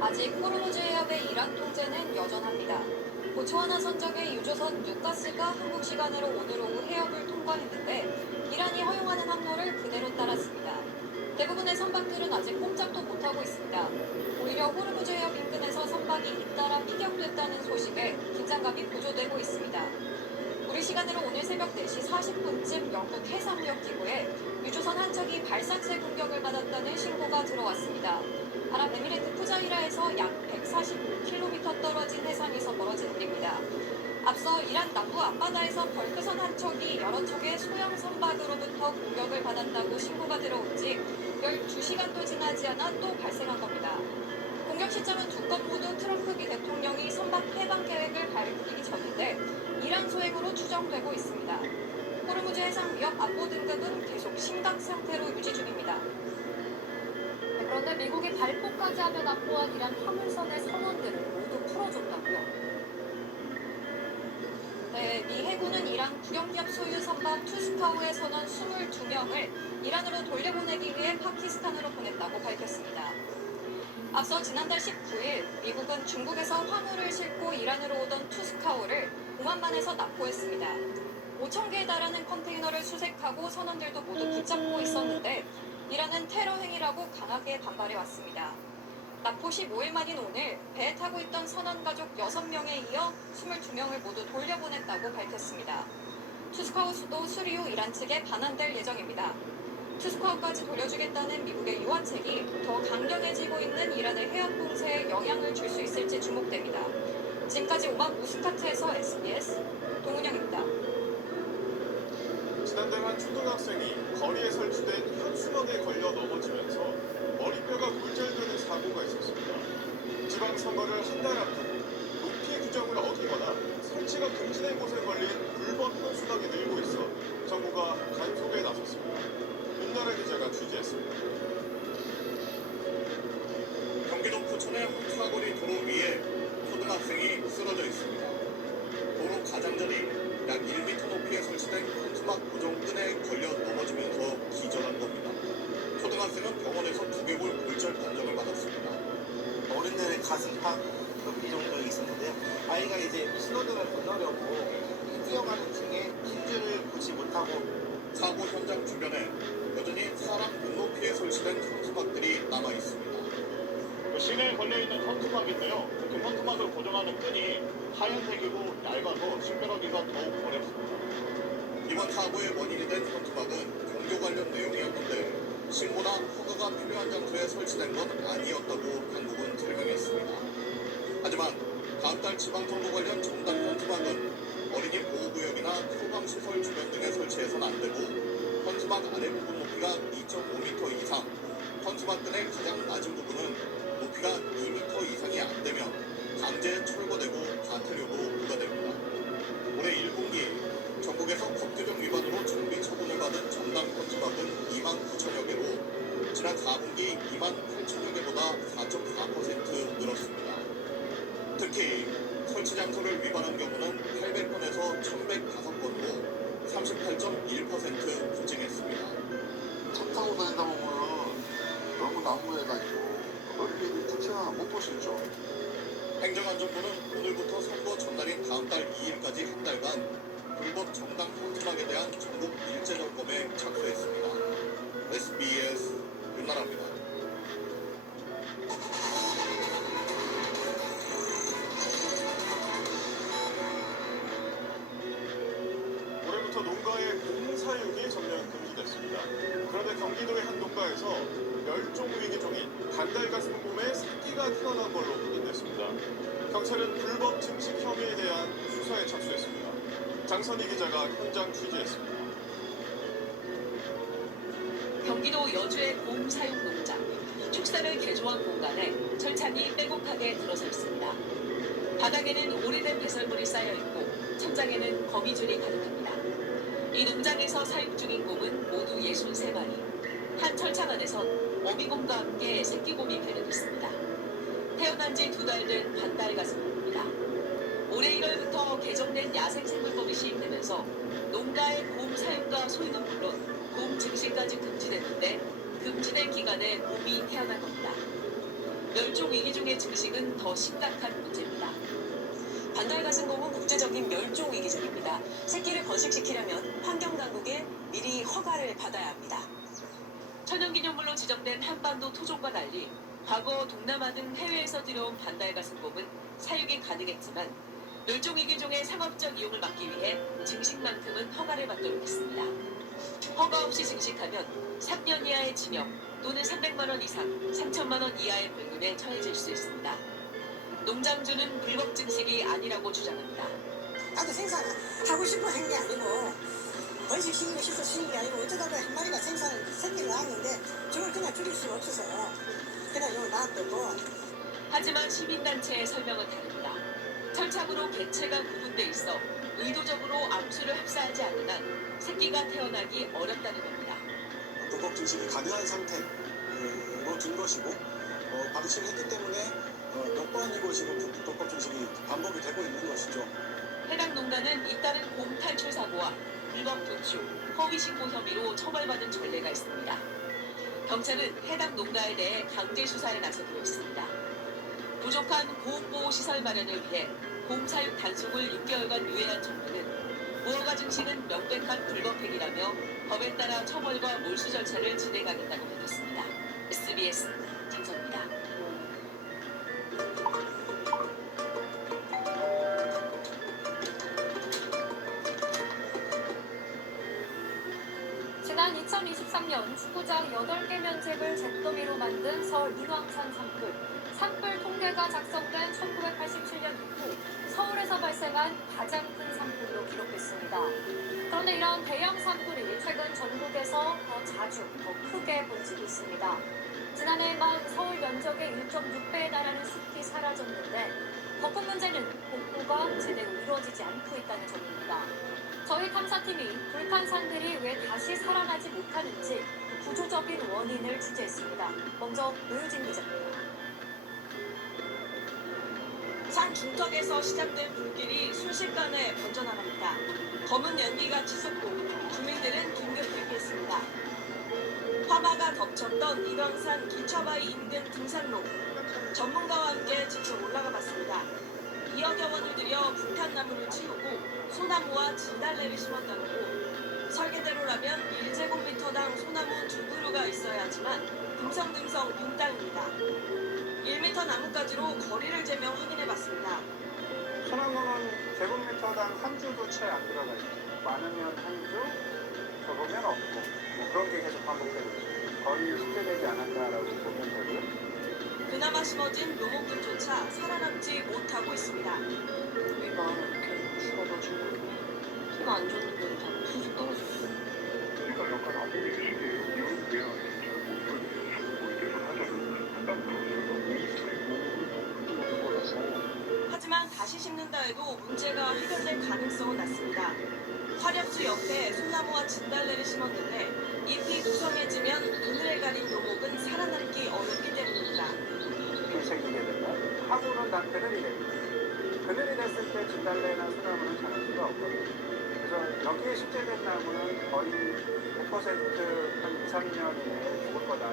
아직 호르무즈 해협의 이란 통제는 여전합니다. 보츠와나 선적의 유조선 뉴가스가 한국 시간으로 오늘 오후 해협을 통과했는데 이란이 허용하는 항로를 그대로 따랐습니다. 대부분의 선박들은 아직 꼼짝도 못하고 있습니다. 오히려 호르무즈 해협 인근에서 선박이 잇따라 피격됐다는 소식에 긴장감이 고조되고 있습니다. 우리 시간으로 오늘 새벽 4시 40분쯤 영국 해상무역 기구에 유조선 한 척이 발사체 공격을 받았다는 신고가 들어왔습니다. 아랍에미레이트 푸자이라에서 약 145km 떨어진 해상에서 벌어진 일입니다. 앞서 이란 남부 앞바다에서 벌크선 한 척이 여러 척의 소형 선박으로부터 공격을 받았다고 신고가 들어온 지 12시간도 지나지 않아 또 발생한 겁니다. 공격 공약 시점은 두 건 모두 트럼프 미 대통령이 선박 해방 계획을 밝히기 전인데 이란 소행으로 추정되고 있습니다. 호르무즈 해상 위협 안보 등급은 계속 심각 상태로 유지 중입니다. 그런데 미국이 발포까지 하며 납부한 이란 화물선의 선원들을 모두 풀어줬다고요. 네, 미 해군은 이란 국영기업 소유 선박 투스카우의 선원 22명을 이란으로 돌려보내기 위해 파키스탄으로 보냈다고 밝혔습니다. 앞서 지난달 19일 미국은 중국에서 화물을 싣고 이란으로 오던 투스카우를 오만만에서 납포했습니다. 5,000개에 달하는 컨테이너를 수색하고 선원들도 모두 붙잡고 있었는데 이란은 테러 행위라고 강하게 반발해왔습니다. 납포 15일 만인 오늘 배에 타고 있던 선원 가족 6명에 이어 22명을 모두 돌려보냈다고 밝혔습니다. 투스카우 수도 수리 후 이란 측에 반환될 예정입니다. 투스카우까지 돌려주겠다는 미국의 유화책이 더 강경해지고 있는 이란의 해협 봉쇄에 영향을 줄 수 있을지 주목됩니다. 지금까지 오만 무스카트에서 SBS 동은영입니다. 지난달 한 초등학생이 거리에 설치된 현수막에 걸려 넘어지면서 머리뼈가 골절되는 사고가 있었습니다. 지방선거를 한 달 앞두고 높이 규정을 어기거나 설치가 금지된 곳에 걸린 불법 현수막이 늘고 있어 정부가 단속에 나섰습니다. 윤나라 기자가 취재했습니다. 경기도 포천의 황사거리 도로 위에 초등학생이 쓰러져 있습니다. 도로 가장자리 약 1m 높이에 설치된 현수막 고정끈에 걸려 넘어지면서 기절한 겁니다. 초등학생은 병원에서 두개골 골절 판정을 받았습니다. 어린애의 가슴팍 이 정도 있었는데요. 아이가 이제 신호등을 건너려고 뛰어가는 중에 힘줄을 보지 못하고 사고 현장 주변에 여전히 사람 눈높이에 설치된 현수막들이 남아 있습니다. 시내에 걸려있는 현수막인데요. 그 현수막을 고정하는 끈이 하얀색이고 얇아서 신변하기가 더욱 어렵습니다. 이번 사고의 원인이 된 현수막은 경교 관련 내용이었는데 신고나 허가가 필요한 장소에 설치된 건 아니었다고 당국은 설명했습니다. 하지만 다음 달 지방선거 관련 정당 현수막은 어린이 보호구역이나 소방시설 주변 등에 설치해서는 안 되고 현수막 아래 부분 높이가 2.5m 이상, 현수막끈의 가장 낮은 부분은 높이가 2m 이상이 안 되면 강제 철거되고 과태료도 부과됩니다. 올해 1분기 전국에서 법규정 위반으로 정비 처분을 받은 정당 현수막은 2만 9천여 개로 지난 4분기 2만 8천여 개보다 4.4% 늘었습니다. 특히 설치 장소를 위반한 경우는 800건에서 1105건으로 38.1% 급증했습니다. 차 타고 다니다 보면 너무 나무해가지고 어린이들 특히나 못 보시죠. 행정안전부는 오늘부터 선거 전날인 다음 달 2일까지 한 달간 불법 정당 현수막에 대한 전국 일제 점검에 착수했습니다. SBS 윤나라입니다. 올해부터 농가의 곰사육이 전면 금지됐습니다. 그런데 경기도의 한 농가에서 멸종 위기종인 반달가슴곰의 새끼가 태어난 걸로 확인됐습니다. 경찰은 불법 증식 혐의에 대한 수사에 착수했습니다. 장선희 기자가 현장 취재했습니다. 경기도 여주의 곰 사육 농장. 축사를 개조한 공간에 철창이 빼곡하게 들어서 있습니다. 바닥에는 오래된 배설물이 쌓여 있고 천장에는 거미줄이 가득합니다. 이 농장에서 사육 중인 곰은 모두 63마리. 한 철창 안에선 어미곰과 함께 새끼곰이 배려됐습니다. 태어난 지 2달 된 반달가슴곰입니다. 올해 1월부터 개정된 야생생물법이 시행되면서 농가의 곰 사육과 소유는 물론 곰 증식까지 금지됐는데 금지된 기간에 곰이 태어난 겁니다. 멸종 위기종의 증식은 더 심각한 문제입니다. 반달가슴곰은 국제적인 멸종 위기종입니다. 새끼를 번식시키려면 환경당국에 미리 허가를 받아야 합니다. 천연기념물로 지정된 한반도 토종과 달리 과거 동남아 등 해외에서 들여온 반달가슴곰은 사육이 가능했지만 멸종위기종의 상업적 이용을 막기 위해 증식만큼은 허가를 받도록 했습니다. 허가 없이 증식하면 3년 이하의 징역 또는 300만 원 이상 3천만 원 이하의 벌금에 처해질 수 있습니다. 농장주는 불법 증식이 아니라고 주장합니다. 나도 생산하고 싶어 한 게 아니고 번식시키고 싶어 시킨 게 아니고 어쩌다가 한 마리가 새끼를 낳았는데 저걸 그냥 죽일 수가 없어서 그냥 이걸 놔뒀고 하지만 시민단체의 설명은 다릅니다. 철착으로 개체가 구분돼 있어 의도적으로 암수를 합사하지 않는 한 새끼가 태어나기 어렵다는 겁니다. 불법 증식이 가능한 상태로 둔 것이고 방치를 했기 때문에 몇 번이고 지금 불법 증식이 반복이 되고 있는 것이죠. 해당 농가는 잇따른 곰 탈출 사고와 불법 도축, 허위 신고 혐의로 처벌받은 전례가 있습니다. 경찰은 해당 농가에 대해 강제 수사에 나서고 있습니다. 부족한 고음보호 시설 마련을 위해 곰 사육 단속을 6개월간 유예한 정부는 무허가 증식은 명백한 불법행위라며 법에 따라 처벌과 몰수 절차를 진행하겠다고 밝혔습니다. SBS 장선입니다. 지난 2023년 축구장 8개 면책을 잿더미로 만든 서울 인왕산 산불. 산불 통계가 작성된 1987년 이후 서울에서 발생한 가장 큰 산불로 기록됐습니다. 그런데 이런 대형 산불이 최근 전국에서 더 자주, 더 크게 번지고 있습니다. 지난해만 서울 면적의 1.6배에 달하는 숲이 사라졌는데 더 큰 문제는 복구가 제대로 이루어지지 않고 있다는 점입니다. 저희 탐사팀이 불탄 산들이 왜 다시 살아나지 못하는지 구조적인 원인을 취재했습니다. 먼저 노유진 기자입니다. 산 중턱에서 시작된 불길이 순식간에 번져나갑니다. 검은 연기가 치솟고 주민들은 긴급 대피했습니다. 화마가 덮쳤던 인왕산 기차바위 인근 등산로. 전문가와 함께 직접 올라가 봤습니다. 2억여 원을 들여 불탄나무를 치우고 소나무와 진달래를 심었다는 곳. 설계대로라면 1제곱미터당 소나무 2그루가 있어야 하지만 듬성듬성 빈 땅입니다. 1m 나무가지로 거리를 재며 확인해봤습니다. 소나무는 제곱미터당 한 주도 채 안 들어가 있죠. 많으면 한 주, 적으면 없고 그런 게 계속 반복되고 있어요. 거의 식재되지 않았다라고 보면 되고요. 그나마 심어진 묘목들조차 살아남지 못하고 있습니다. 왜 마을 이렇게 죽어가지고 힘 안 줬는데도 다 툭 떨어졌어요. 그러니까 약간 아무리 시기에 이런 게 하지만 다시 심는다 해도 문제가 해결될 가능성은 낮습니다. 화렵수 옆에 소나무와 진달래를 심었는데 잎이 두성해지면 그늘에 가린 묘목은 살아남기 어렵기 때문입니다. 잎이 생기게 되면 하부는 다 그늘이 됩니다. 그늘이 됐을 때 진달래나 소나무는 자랄 수가 없거든요. 그래서 여기에 식재된 나무는 거의 100% 한 2, 3년 이내에 죽을 거다.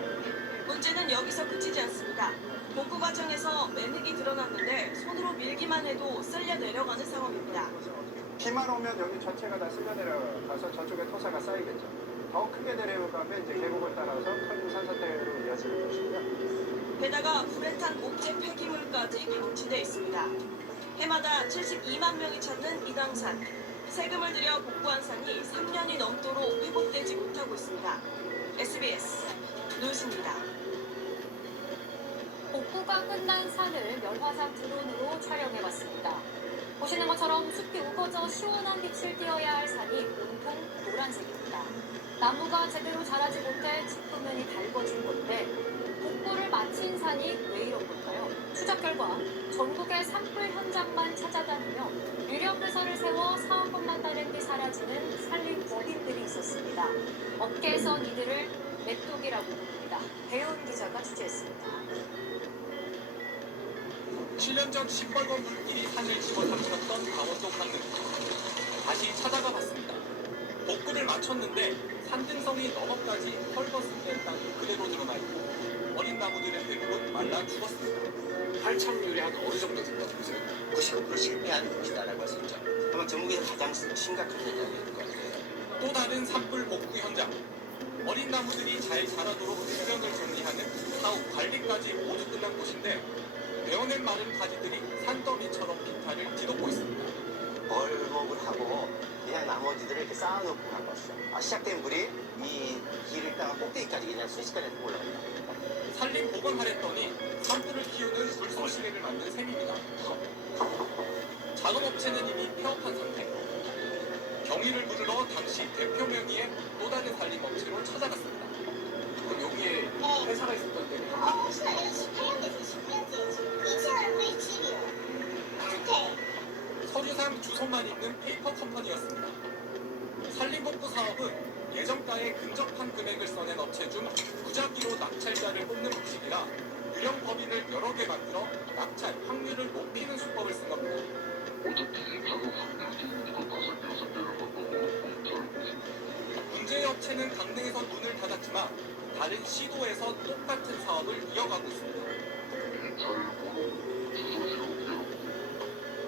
문제는 여기서 그치지 않습니다. 복구 과정에서 매듭이 드러났는데 손으로 밀기만 해도 쓸려 내려가는 상황입니다. 비만 오면 여기 전체가 다 쓸려 내려가서 저쪽에 토사가 쌓이겠죠. 더 크게 내려가면 이제 계곡을 따라서 큰 산사태로 이어지는 것이고요. 게다가 불에 탄 목재 폐기물까지 방치돼 있습니다. 해마다 72만 명이 찾는 인왕산. 세금을 들여 복구한 산이 3년이 넘도록 회복되지 못하고 있습니다. SBS 노유진입니다. 복구가 끝난 산을 면화상 드론으로 촬영해봤습니다. 보시는 것처럼 숲이 우거져 시원한 빛을 띄어야 할 산이 온통 노란색입니다. 나무가 제대로 자라지 못해 짚으면이 달궈진 건데 복구를 마친 산이 왜 이런 걸까요? 추적 결과 전국의 산불 현장만 찾아다니며 유령 회사를 세워 사업원만 따낸 뒤 사라지는 산림 법인들이 있었습니다. 업계에선 이들을 메뚜기라고 부릅니다. 배운 기자가 취재했습니다. 7년 전 시뻘건 불길이 산을 집어삼켰던 강원도 강릉. 다시 찾아가 봤습니다. 복구를 마쳤는데 산등성이 너머까지 헐벗은 땅이 그대로 드러나 있고 어린 나무들의 대부분 말라 죽었습니다. 활착률이 한 어느 정도 된다고 보세요? 90% 실패한 것이다라고 할 수 있죠. 아마 전국에서 가장 심각한 현상일 것 같아요. 또 다른 산불 복구 현장. 어린 나무들이 잘 자라도록 주변을 정리하는 사후 관리까지 모두 끝난 곳인데 베어낸 마른 가지들이 산더미처럼 비탈을 뒤덮고 있습니다. 벌목을 하고 그냥 나머지들을 이렇게 쌓아놓고 간 것이죠. 시작된 불이 이 길을 따라 꼭대기까지 그냥 순식간에 올라갑니다. 산림 복원하랬더니 산불을 키우는 불쏘시개를 만든 셈입니다. 작업업체는 이미 폐업한 상태. 경위를 물으러 당시 대표 명의의 또 다른 산림업체로 찾아갔습니다. 그럼 여기에 회사가 있었던 데는? 회사가 18년 됐어요. 18년째. 서류상 주소만 있는 페이퍼 컴퍼니였습니다. 산림복구 사업은 예정가에 근접한 금액을 써낸 업체 중 무작위로 낙찰자를 뽑는 방식이라 유령 법인을 여러 개 만들어 낙찰 확률을 높이는 수법을 쓴 겁니다. 문제의 업체는 강릉에서 문을 닫았지만 다른 시도에서 똑같은 사업을 이어가고 있습니다.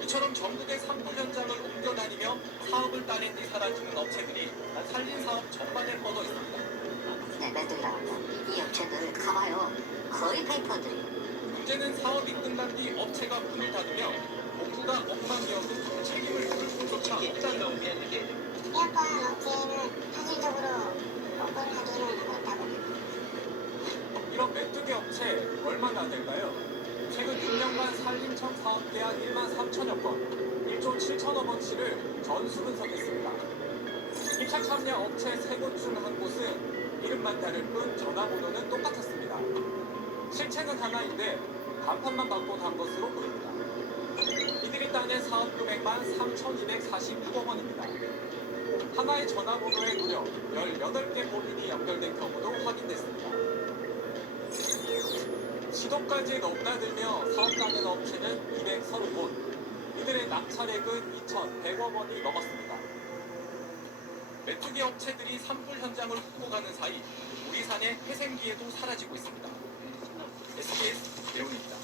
이처럼 전국의 산불 현장을 옮겨다니며 사업을 따낸 뒤 사라지는 업체들이 산림사업 전반에 뻗어 있습니다. 맨들 나온다. 이 업체들 가봐요. 거의 페이퍼들이. 문제는 사업이 끝난 뒤 업체가 문을 닫으며 복구가 엉망이어도 책임을 물을 곳조차 없다는 겁니다. 해업한 업체는 현실적으로 복구를 하기는 어렵다고. 이런 메뚜기 업체 얼마나 될까요? 최근 6년간 산림청 사업 대안 1만 3천여 건, 1조 7천억 원치를 전수 분석했습니다. 입찰 참여 업체 3곳 중 한 곳은 이름만 다를 뿐 전화번호는 똑같았습니다. 실체는 하나인데 간판만 바꿔 단 것으로 보입니다. 이들이 따낸 사업 금액만 3,246억 원입니다. 하나의 전화번호에 무려 18개 법인이 연결된 경우도 확인됐습니다. 지도까지 넘나들며 사업하는 업체는 230곳, 이들의 낙찰액은 2,100억 원이 넘었습니다. 메뚜기 업체들이 산불 현장을 훑고 가는 사이 우리 산의 회생기에도 사라지고 있습니다. SBS 내용입니다.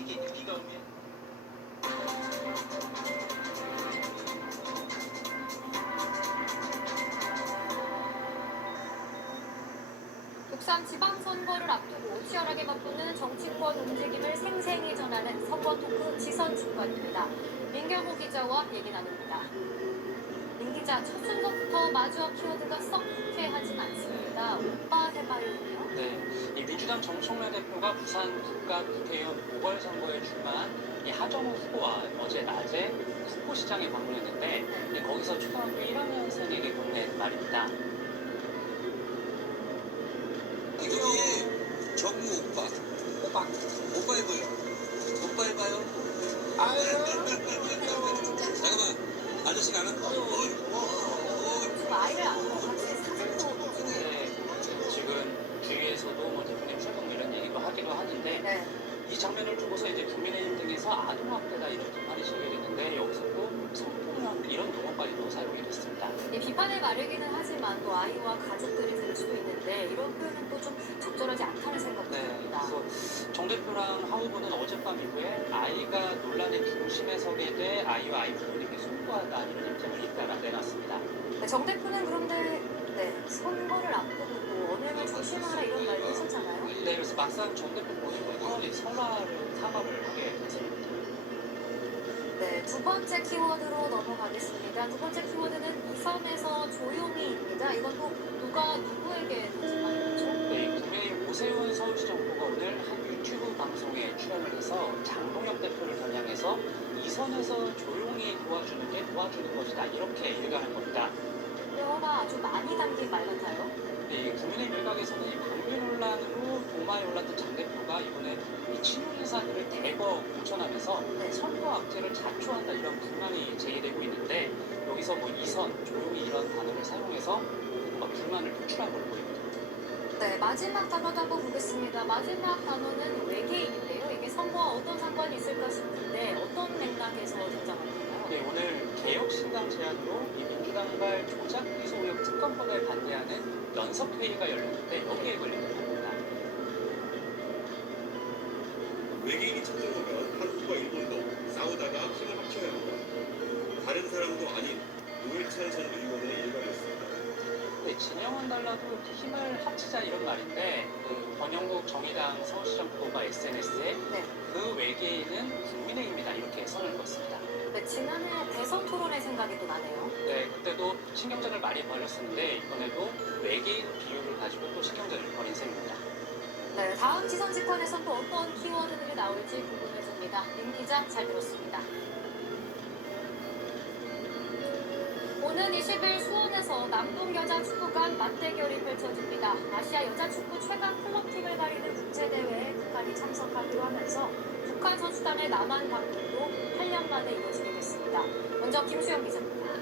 이게 비가 오면 북산 지방선거를 앞두고 치열하게 바쁘는 정치권 움직임을 생생히 전하는 선거 토크 지선 주권입니다. 민경호 기자와 얘기 나눕니다. 민 기자, 첫 순서부터 마주한 키워드가 썩 유쾌하진 않습니다. 오빠 해봐요요. 네, 이 민주당 정청래 대표가 부산 국가국회의원 보궐선거에 출마한 이 하정우 후보와 어제 낮에 후보시장에 방문했는데 거기서 초등학교 1학년생에게 건넨 말입니다. 여기 정우 오빠 해봐요. 오빠 해봐요. 잠깐만, 아저씨가 안 한다. 지금 아이를 안고 같이 사진도 찍는데 지금 주위에서도 뭐 대표님 출동 이런 얘기도 하기도 하는데 이 장면을 두고서 이제 국민의힘 등에서 아동학대다 이런 비판이 실리는데 여기서 또 성폭력 이런 용어까지도 사용이 됐습니다. 비판에 마르기는 하지만 또 아이와 가족들이 될 수도 있는데 이런 표현은 또 좀 적절하지 않다는 생각도 듭니다. 그래서 정 대표랑 하 후보는 어젯밤 이후에 아이가 논란의 중심에 서게 돼 아이와 아이 부모님께 송구하다 이런 입장을 잇따라 내놨습니다. 정 대표는 그런데 선거를 앞두고 언행을 조심하라 이런 말도 했었잖아요. 네, 그래서 막상 정 대표 모습은 사과를 하게 됐습니다. 네, 두 번째 키워드로 넘어가겠습니다. 두 번째 키워드는 이선에서 조용히입니다. 이건 또 누가 누구에게 던진 말이죠? 네, 국민의힘 오세훈 서울시장 후보가 오늘 한 유튜브 방송에 출연을 해서 장동혁 대표를 겨냥해서 이선에서 조용히 도와주는 게 도와주는 것이다 이렇게 일가는 겁니다. 뼈가 아주 많이 담긴 말 같아요. 네, 국민의힘 일각에서는 이 방류 논란으로 도마에 올랐던 장 대표가 이번에 이 친윤 의사들을 대거 공천하면서 선거 악재를 자초한다 이런 불만이 제기되고 있는데 여기서 뭐 이선, 조용히 이런 단어를 사용해서 불만을 표출한 걸로 보입니다. 네, 마지막 단어도 한번 보겠습니다. 마지막 단어는 외계인인데요. 이게 선거와 어떤 상관이 있을까 싶은데 어떤 맥락에서 등장할까요? 네, 오늘 개혁신당 제안으로 이 민주당발 조작 기소 의혹 특검법에 반대하는 연석회의가 열렸는데 여기에 걸리는 겁니다. 외계인이 찾아오면 한국과 일본도 싸우다가 힘을 합쳐야 합니다. 다른 사람도 아닌 노회찬 전 의원의 일관이었습니다. 네, 진영은 달라도 힘을 합치자 이런 말인데 권영국 정의당 서울시장 후보가 SNS에 그 외계인은 국민의힘이다 이렇게 선을 그었습니다. 네, 지난해 대선 토론회 생각이 또 나네요. 네, 그때도 신경전을 많이 벌였었는데 이번에도 외계인 비유를 가지고 또 신경전을 벌인 셈입니다. 네, 다음 지선 직관에선 또 어떤 키워드들이 나올지 궁금해집니다. 민 기자 잘 들었습니다. 오는 20일 수원에서 남동 여자 축구간 맞대결이 펼쳐집니다. 아시아 여자축구 최강 클럽팀을 가리는 국제대회에 북한이 참석하기로 하면서 북한 선수단의 남한 방문도 8년 만에 이루어지게 됐습니다. 있습니다. 먼저 김수영 기자입니다.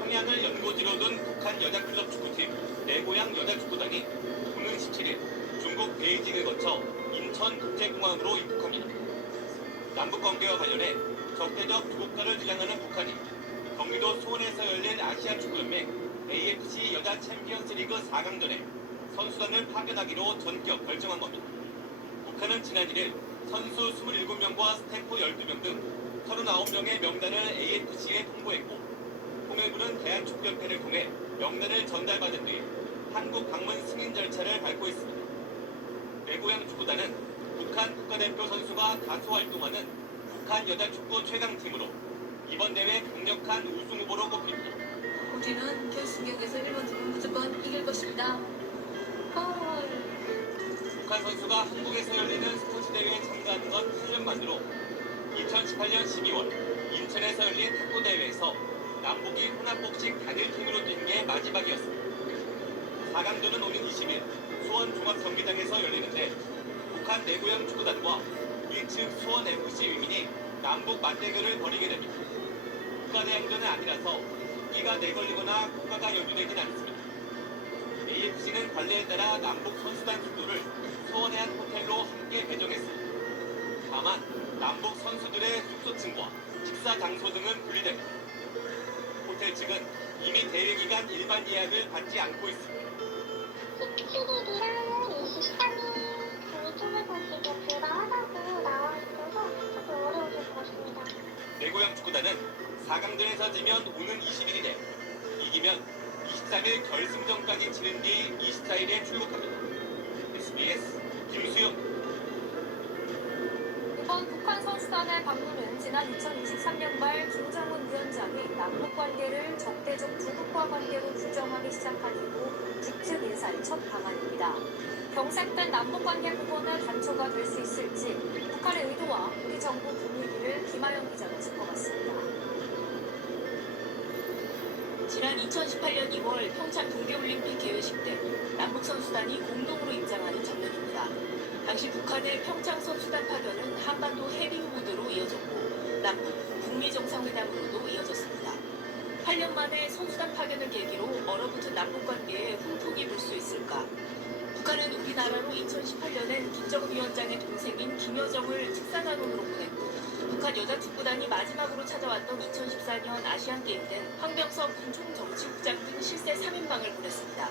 평양을 연고지로 둔 북한 여자클럽 축구팀 내고향 여자축구단이 오는 17일 중국 베이징을 거쳐 인천국제공항으로 입국합니다. 남북관계와 관련해 적대적 두 국가를 주장하는 북한이 경기도 수원에서 열린 아시아축구연맹 AFC 여자 챔피언스리그 4강전에 선수단을 파견하기로 전격 결정한 겁니다. 북한은 지난 1일 선수 27명과 스태프 12명 등 39명의 명단을 AFC에 통보했고 통일부는 대한축구협회를 통해 명단을 전달받은 뒤 한국 방문 승인 절차를 밟고 있습니다. 내고향 축구단은 북한 국가대표 선수가 다수 활동하는 북한 여자축구 최강팀으로 이번 대회 강력한 우승 후보로 꼽힙니다. 우리는 결승경에서 일본 팀을 무조건 이길 것입니다. 북한 선수가 한국에서 열리는 스포츠 대회에 참가한 건 8년 만으로 2018년 12월 인천에서 열린 탁구 대회에서 남북이 혼합복식 단일팀으로 뛴 게 마지막이었습니다. 4강전은 오는 20일 수원 종합경기장에서 열리는데 북한 내고향 축구단과 이측 수원 FC 위민이 남북 맞대결을 벌이게 됩니다. 국가대항전은 아니라서 끼가 내걸리거나 국가가 연루되진 않습니다. AFC는 관례에 따라 남북 선수단 숙소를 수원의 한 호텔로 함께 배정했습니다. 다만 남북 선수들의 숙소층과 식사 장소 등은 분리됩니다. 호텔 측은 이미 대회 기간 일반 예약을 받지 않고 있습니다. 17일이랑 23일 유튜브 보시고 불가하다고 나와 있어서 조금 어려우실 것 같습니다. 내고향 축구단은 4강전에서 지면 오는 21일에 이기면 23일 결승전까지 치른 뒤 24일에 출국합니다. SBS 김수영. 이번 북한 선수단의 방문은 지난 2023년 말 김정은 위원장이 남북관계를 적대적 두 국가 관계로 규정하기 시작한 이후 북측 인사의 첫 방안입니다. 경색된 남북관계 복원의 단초가 될 수 있을지 북한의 의도와 우리 정부 분위기를 김하영 기자가 짚어봤습니다. 지난 2018년 2월 평창 동계올림픽 개회식 때 남북 선수단이 공동으로 입장하는 장면입니다. 당시 북한의 평창 선수단 파견은 한반도 해빙 모드로 이어졌고 남북 북미 정상회담으로도 이어졌습니다. 8년 만에 선수단 파견을 계기로 얼어붙은 남북 관계에 훈풍이 불 수 있을까? 북한은 우리나라로 2018년엔 김정은 위원장의 동생인 김여정을 특사단원으로 보냈고 북한 여자축구단이 마지막으로 찾아왔던 2014년 아시안게임 땐 황병석 총정치국장 등 실세 3인방을 보냈습니다.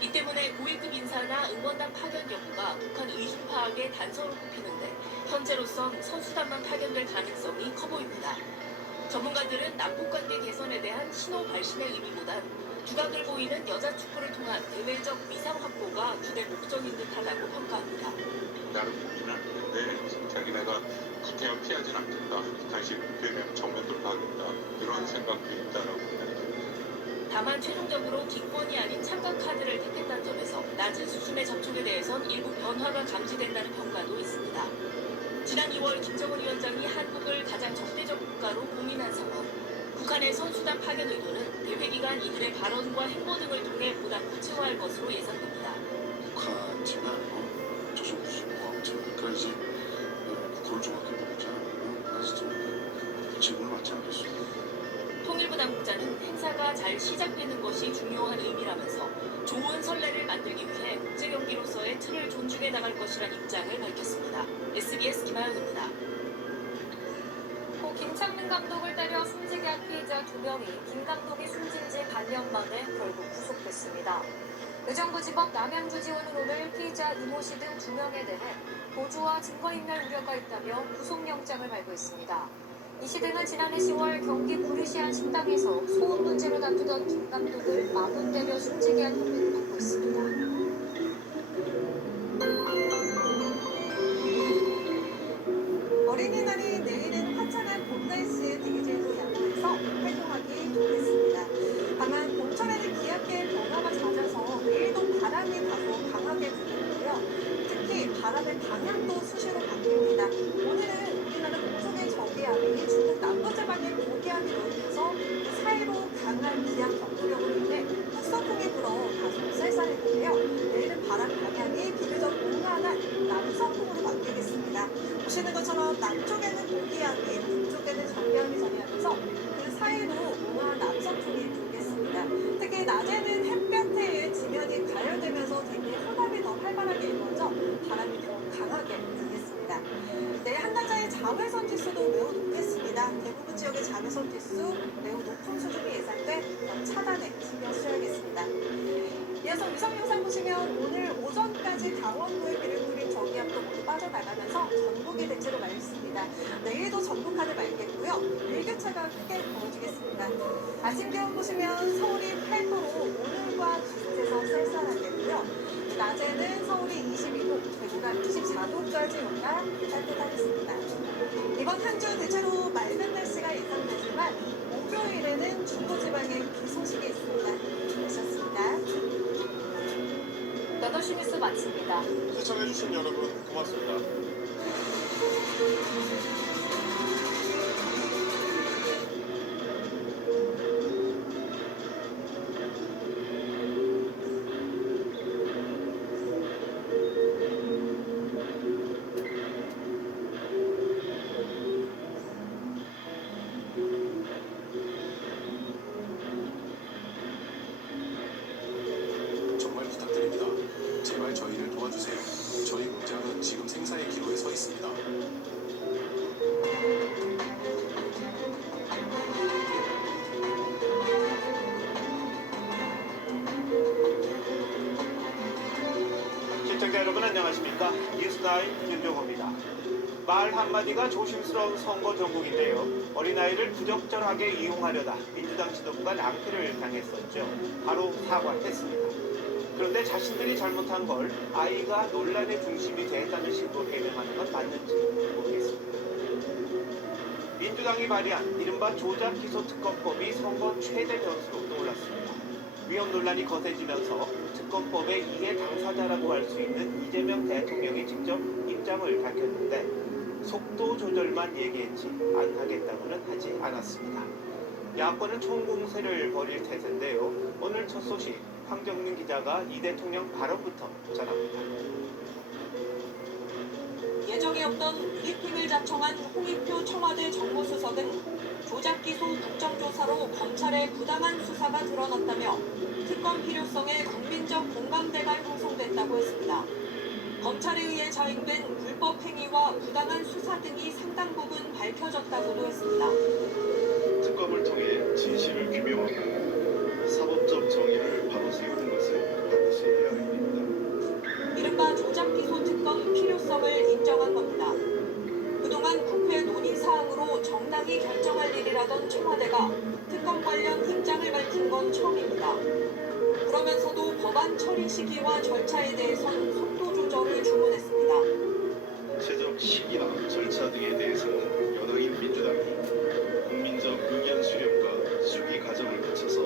이 때문에 고위급 인사나 응원단 파견 여부가 북한 의중 파악의 단서로 꼽히는데 현재로선 선수단만 파견될 가능성이 커 보입니다. 전문가들은 남북관계 개선에 대한 신호 발신의 의미보단 두각을 보이는 여자 축구를 통한 대외적 위상 확보가 주된 목적인 듯하다고 평가합니다. 나름 고민을 했는데 자기네가 북한을 피하진 않겠다. 다시 되면 정면 돌파하겠다. 이런 생각도 있다라고 생각합니다. 다만 최종적으로 기권이 아닌 참가 카드를 택했다는 점에서 낮은 수준의 접촉에 대해선 일부 변화가 감지된다는 평가도 있습니다. 지난 2월 김정은 위원장이 한국을 가장 적대적 국가로 공인한 상황. 북한의 선수단 파견 의도는 대회 기간 이들의 발언과 행보 등을 통해 보다 구체화할 것으로 예상됩니다. 북한이나 조선주의공화국까지 그걸 정확히 모르지 않으면 아직 좀 질문을 받지 않겠습니다. 통일부 당국자는 행사가 잘 시작되는 것이 중요한 의미라면서 좋은 선례를 만들기 위해 국제경기로서의 틀을 존중해 나갈 것이라는 입장을 밝혔습니다. SBS 김하영입니다. 고 김창민 감독을 때려 숨지게 한 피해자 2명이 김 감독이 숨진 지 반년 만에 결국 구속됐습니다. 의정부지법 남양주지원은 오늘 피해자 이모 씨 등 2명에 대해 도주와 증거인멸 우려가 있다며 구속영장을 발부했습니다. 이 씨 등은 지난해 10월 경기 구리시 한 식당에서 소음 문제로 다투던 김 감독을 마구 때려 숨지게 한 혐의를 받고 있습니다. 어린이날이 내일은 화창한 봄 날씨에 대제로 양호해서 활동하기 좋겠습니다. 다만 봄철에는 기압계의 변화가 잦아서 내일도 바람이 다소 강하게 불고요. 특히 바람의 방향도 수시로 바뀝니다. 오늘은 우리나라 동쪽의 저기압이 중국 남부지방의 고기압이 놓이면서 그 사이로 강한 기압 경보력으로 인해 북서풍이 불어 다소 쌀쌀했는데요. 일교차가 크게 벌어지겠습니다. 아침 기온 보시면 서울이 8도로 오늘과 비슷해서 쌀쌀하겠고요. 낮에는 서울이 22도, 대구가 24도까지 올라 따뜻하겠습니다. 이번 한 주 대체로 맑은 날씨가 예상되지만 목요일에는 중부지방에 비 소식이 있습니다. 보셨습니다. 8시 뉴스 마칩니다. 시청해주신 여러분 고맙습니다. 정말 부탁드립니다. 제발 저희를 도와주세요. 저희 공장은 지금 생사의 기로에 서 있습니다. 시청자 여러분 안녕하십니까? 뉴스타임 윤종호입니다. 말 한마디가 조심스러운 선거 전국인데요. 어린아이를 부적절하게 이용하려다 민주당 지도부가 낭패를 당했었죠. 바로 사과했습니다. 그런데 자신들이 잘못한 걸 아이가 논란의 중심이 됐다는 식으로 해명하는 건 맞는지 모르겠습니다. 민주당이 발의한 이른바 조작기소특검법이 선거 최대 변수로 떠올랐습니다. 위헌 논란이 거세지면서 특검법의 이해 당사자라고 할 수 있는 이재명 대통령이 직접 입장을 밝혔는데 속도 조절만 얘기했지 안 하겠다고는 하지 않았습니다. 야권은 총공세를 벌일 태세인데요. 오늘 첫 소식 황정민 기자가 이 대통령 발언부터 전합니다. 예정에 없던 브리핑을 자청한 홍익표 청와대 정무수석은 조작기소 국정조사로 검찰의 부당한 수사가 드러났다며 특검 필요성에 국민적 공감대가 형성됐다고 했습니다. 검찰에 의해 자행된 불법 행위와 부당한 수사 등이 상당 부분 밝혀졌다고도 했습니다. 특검을 통해 진실을 규명하고 사법적 정의를 바로 세우는 것을 반드시 해야 합니다. 이른바 조작기소 특검 필요성을 인정한 겁니다. 그동안 국회 논의사항으로 정당이 결정할 일이라던 청와대가 특검 관련 입장을 밝힌 건 처음입니다. 그러면서도 법안 처리 시기와 절차에 대해선 속도 조절을 주문했습니다. 구체적 시기나 절차 등에 대해서는 여당인 민주당이 국민적 의견 수렴과 수기 과정을 거쳐서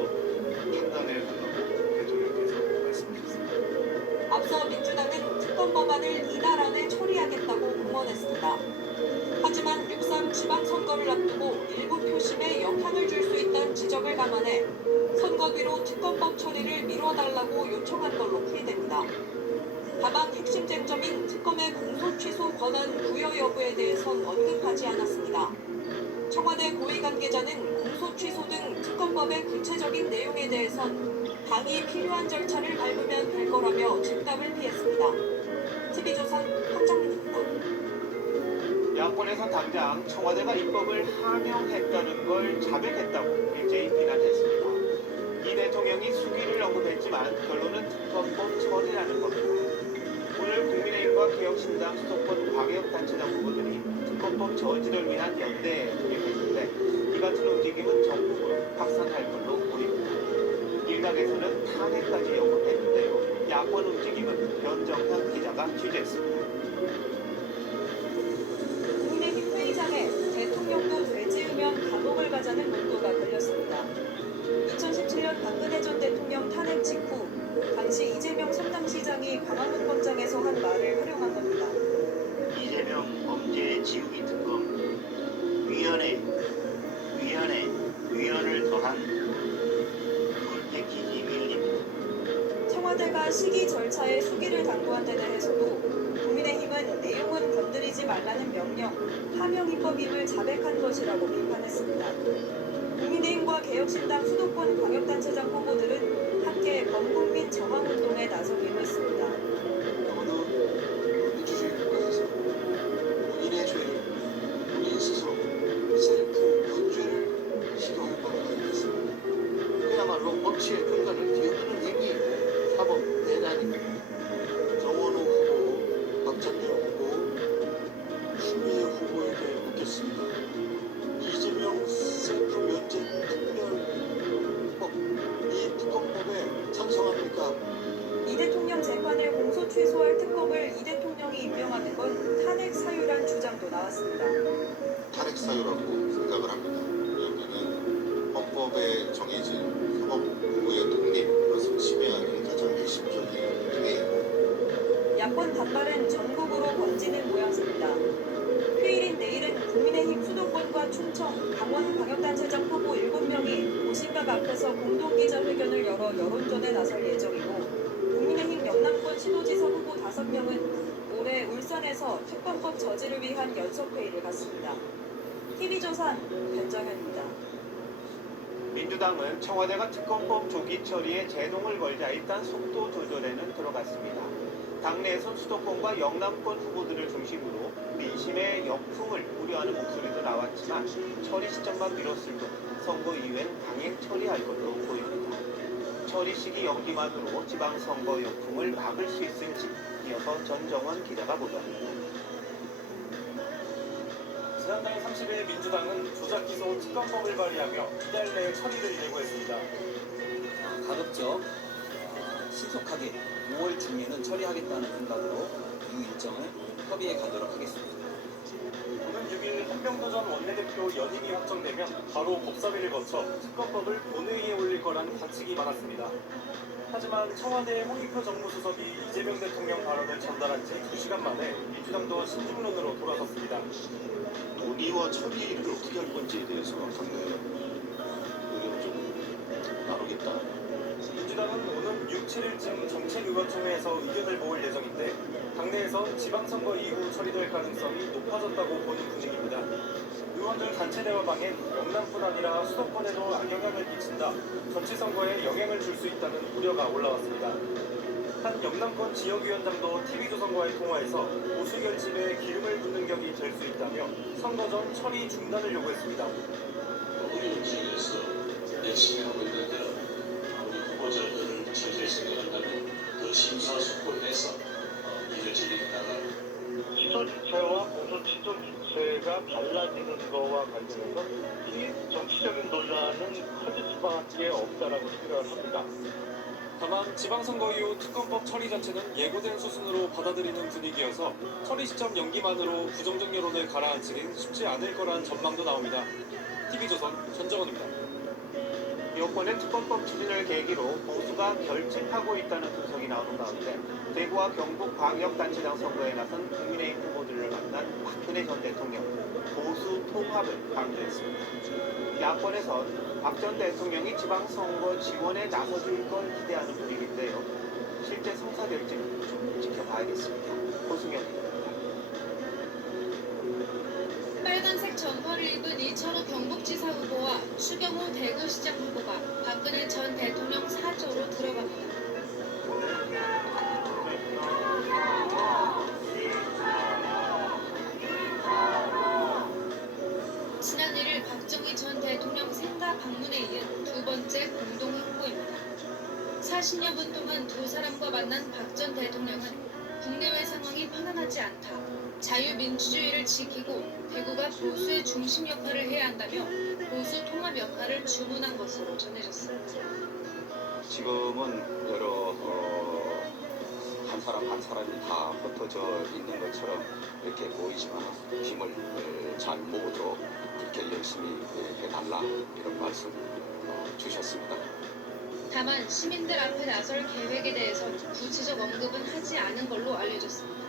판단해 달라고 대통령께서 말씀하셨습니다. 앞서 민주당은 특검 법안을 이달 안에 처리하겠다고 공언했습니다. 하지만 6.3 지방선거를 앞두고 일부 표심에 영향을 줄 수 있다는 지적을 감안해 선거비로 특검법 처리를 미뤄달라고 요청한 걸로 풀이됩니다. 다만 핵심 쟁점인 특검의 공소 취소 권한 부여 여부에 대해선 언급하지 않았습니다. 청와대 고위 관계자는 공소 취소 등 특검법의 구체적인 내용에 대해선 당이 필요한 절차를 밟으면 될 거라며 즉답을 피했습니다. TV조선 황정민입니다. 야권에서 당장 청와대가 입법을 하명했다는 걸 자백했다고 일제히 비난했습니다. 이 대통령이 수기를 언급했지만 결론은 특검법 처리라는 겁니다. 오늘 국민의힘과 개혁신당 수도권 광역단체장 후보들이 특검법 저지를 위한 연대에 돌입했는데 이 같은 움직임은 전국으로 확산할 걸로 보입니다. 일각에서는 탄핵까지 언급했는데요. 야권 움직임은 변정현 기자가 취재했습니다. 국민의힘 회의장에 대통령도 되지으면 감옥을 가자는 문구가 걸렸습니다. 2017년 박근혜 전 대통령 탄핵 직후 당시 이재명 성남시장이 광화문 광장에서 한 말을 활용한 겁니다. 이재명 범죄 지우기 특검 위원을 더한 풀 패키지 위원입니다. 청와대가 시기 절차에 수기를 당부한 데 대해서도 국민의힘은 내용은 건드리지 말라는 명령, 하명 입법임을 자백한 것이라고 비판했습니다. 국민의힘과 개혁신당 수도권 광역단체장 후보들은 함께 범국민 저항운동에 나서기로 했습니다. 민주주의 국가에서 본인의 죄를 본인 스스로 셀프 면죄를 시도할 바가 있습니다. 그야말로 법치의 근간을 뒤흔드는 힘이 사법 내란입니다. 정원호 후보, 박찬대 후보, 추미애 후보에게 묻겠습니다. 이재명 서울시와 충청, 강원광역단체장 후보 7명이 도심각 앞에서 공동기자회견을 열어 여론전에 나설 예정이고 국민의힘 영남권 시도지사 후보 5명은 올해 울산에서 특검법 저지를 위한 연석회의를 갖습니다. TV조선 변정현입니다. 민주당은 청와대가 특검법 조기 처리에 제동을 걸자 일단 속도 조절에는 들어갔습니다. 당내에선 수도권과 영남권 후보들을 중심으로 민심의 역풍을 우려하는 목소리도 나왔지만 처리 시점만 미뤘을 뿐 선거 이후엔 강행 처리할 것으로 보입니다. 처리 시기 연기만으로 지방선거 역풍을 막을 수 있을지 이어서 전정원 기자가 보도합니다. 지난달 30일 민주당은 조작기소 특검법을 발의하며 이달 내에 처리를 예고했습니다. 가급적 신속하게 5월 중에는 처리하겠다는 생각으로 이 일정을 협의해 가도록 하겠습니다. 오는 6일 한명도전 원내대표 연임이 확정되면 바로 법사위를 거쳐 특검법을 본회의에 올릴 거란 관측이 많았습니다. 하지만 청와대 홍익표 정무수석이 이재명 대통령 발언을 전달한 지 2시간 만에 민주당도 신중론으로 돌아섰습니다. 논의와 처리를 어떻게 할 건지에 대해서 당내 의견을 좀 나누겠다. 민주당은 오는 6, 7일쯤 정책의원총회에서 의견을 모을 예정인데 당내에선 지방선거 이후 처리될 가능성이 높아졌다고 보는 분위기입니다. 의원들 단체 대화방엔 영남뿐 아니라 수도권에도 악영향을 끼친다, 전체 선거에 영향을 줄 수 있다는 우려가 올라왔습니다. 한 영남권 지역위원장도 TV조선과의 통화에서 보수 결집에 기름을 붓는 격이 될 수 있다며 선거 전 처리 중단을 요구했습니다. 우리 지역에서 열심히 하고 있는데 우리 후보자들을 전체 생각한다면 그 심사숙고해서 일을 진행하다가 시설 주체와 공소 취소 주체가 달라지는 거와 관련해서 이 정치적인 논란은 커질 수밖에 없다라고 생각을 합니다. 다만 지방선거 이후 특검법 처리 자체는 예고된 수순으로 받아들이는 분위기여서 처리 시점 연기만으로 부정적 여론을 가라앉히긴 쉽지 않을 거란 전망도 나옵니다. TV조선 전정원입니다. 여권의 특검법 추진을 계기로 보수가 결집하고 있다는 분석이 나오는 가운데 대구와 경북 광역단체장 선거에 나선 국민의힘 후보들을 만난 박근혜 전 대통령, 보수 통합을 강조했습니다. 야권에선 박 전 대통령이 지방선거 지원에 나서줄 걸 기대하는 분위기인데요. 실제 성사될지는 좀 지켜봐야겠습니다. 고승현입니다. 빨간색 점퍼를 입은 이철호 경북지사 후보와 추경호 대구시장 후보가 박근혜 전 대통령 사저로 들어갑니다. 지난 1일 박정희 전 대통령 생가 방문에 이은 두 번째 공동 행보입니다. 40여 분 동안 두 사람과 만난 박 전 대통령은 국내외 상황이 편안하지 않다, 자유민주주의를 지키고 대구가 보수의 중심 역할을 해야 한다며 보수 통합 역할을 주문한 것으로 전해졌습니다. 지금은 여러 한 사람 한 사람이 다 흩어져 있는 것처럼 이렇게 보이지만 힘을 잘 모으도록 그렇게 열심히 해달라 이런 말씀 주셨습니다. 다만 시민들 앞에 나설 계획에 대해서 구체적 언급은 하지 않은 걸로 알려졌습니다.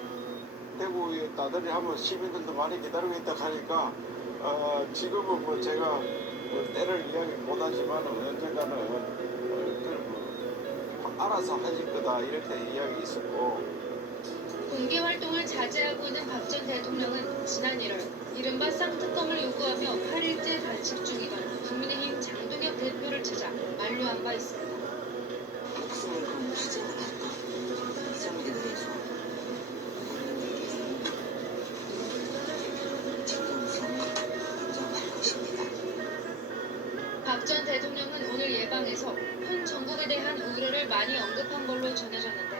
대구에 나들이 하면 시민들도 많이 기다리고 있다고 하니까 지금은 뭐 제가 때를 이야기 못하지만 언젠가는 알아서 하실 거다 이렇게 이야기 있었고. 공개 활동을 자제하고 있는 박 전 대통령은 지난 1월 이른바 쌍특검을 요구하며 8일째 단식 중이던 국민의힘 장동혁 대표를 찾아 만류한 바 있습니다. 목숨을 건 수정을 할까? 이 점에 대해서 박 전 대통령은 오늘 예방에서 현 정국에 대한 우려를 많이 언급한 걸로 전해졌는데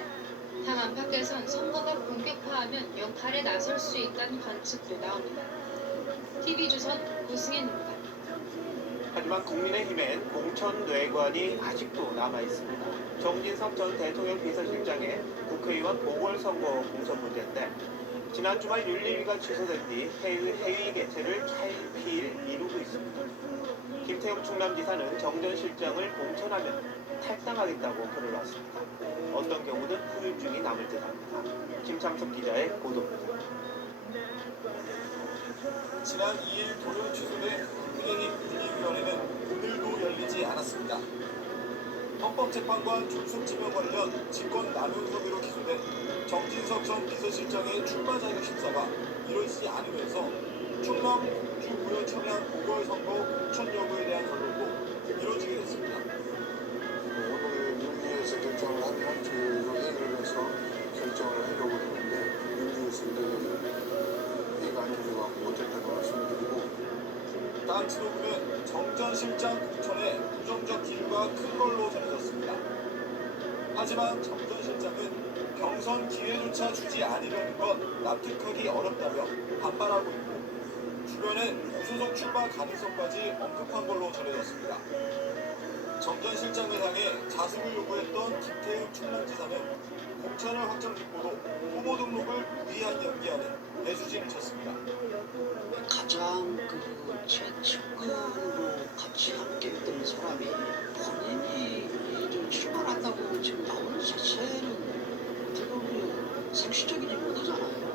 당 안팎에선 선거가 본격화하면 역할에 나설 수 있다는 관측도 나옵니다. TV조선 고승현입니다. 하지만 국민의힘엔 공천 뇌관이 아직도 남아있습니다. 정진석 전 대통령 비서실장의 국회의원 보궐선거 공천 문제인데 지난 주말 윤리위가 취소된 뒤 회의 개최를 차일피일 미루고 있습니다. 김태형 충남지사는 정 전 실장을 공천하면 탈당하겠다고 글을 놨습니다. 어떤 경우는 후유증이 남을 듯합니다. 김창석 기자의 보도입니다. 지난 2일 토요일 취소된 국민의힘 윤리위원회는 오늘도 열리지 않았습니다. 헌법재판관 존속 지명 관련 직권 남용 혐의로 기소된 정진석 전 비서실장의 출마 자격 심사가 이뤄지지 않으면서 충남 공주구의 청양 보궐선거 공천 여부에 대한 결론도 이뤄지게 됐습니다. 오늘 윤리에서 결정을 하면 저희가 회의를 해서 결정을 하려고 했는데 윤리에서 회의가 안 열려서 못했다고 말씀드리고 당 지도부는 정 전 실장 공천에 부정적 기류가 큰 걸로 전해졌습니다. 하지만 정 전 실장은 경선 기회조차 주지 않으려는 건 납득하기 어렵다며 반발하고 있고 주변엔 무소속 출마 가능성까지 언급한 걸로 전해졌습니다. 정 전 실장을 향해 자숙을 요구했던 김태흠 충남지사는 공천을 확정 짓고도 후보 등록을 무리한 연기하는 대수진을 쳤습니다. 가장 최측근으로 같이 함께했던 사람이 본인이 좀 출마한다고 지금 나오는 자체는 어떻게 보면 상식적이지 못하잖아요.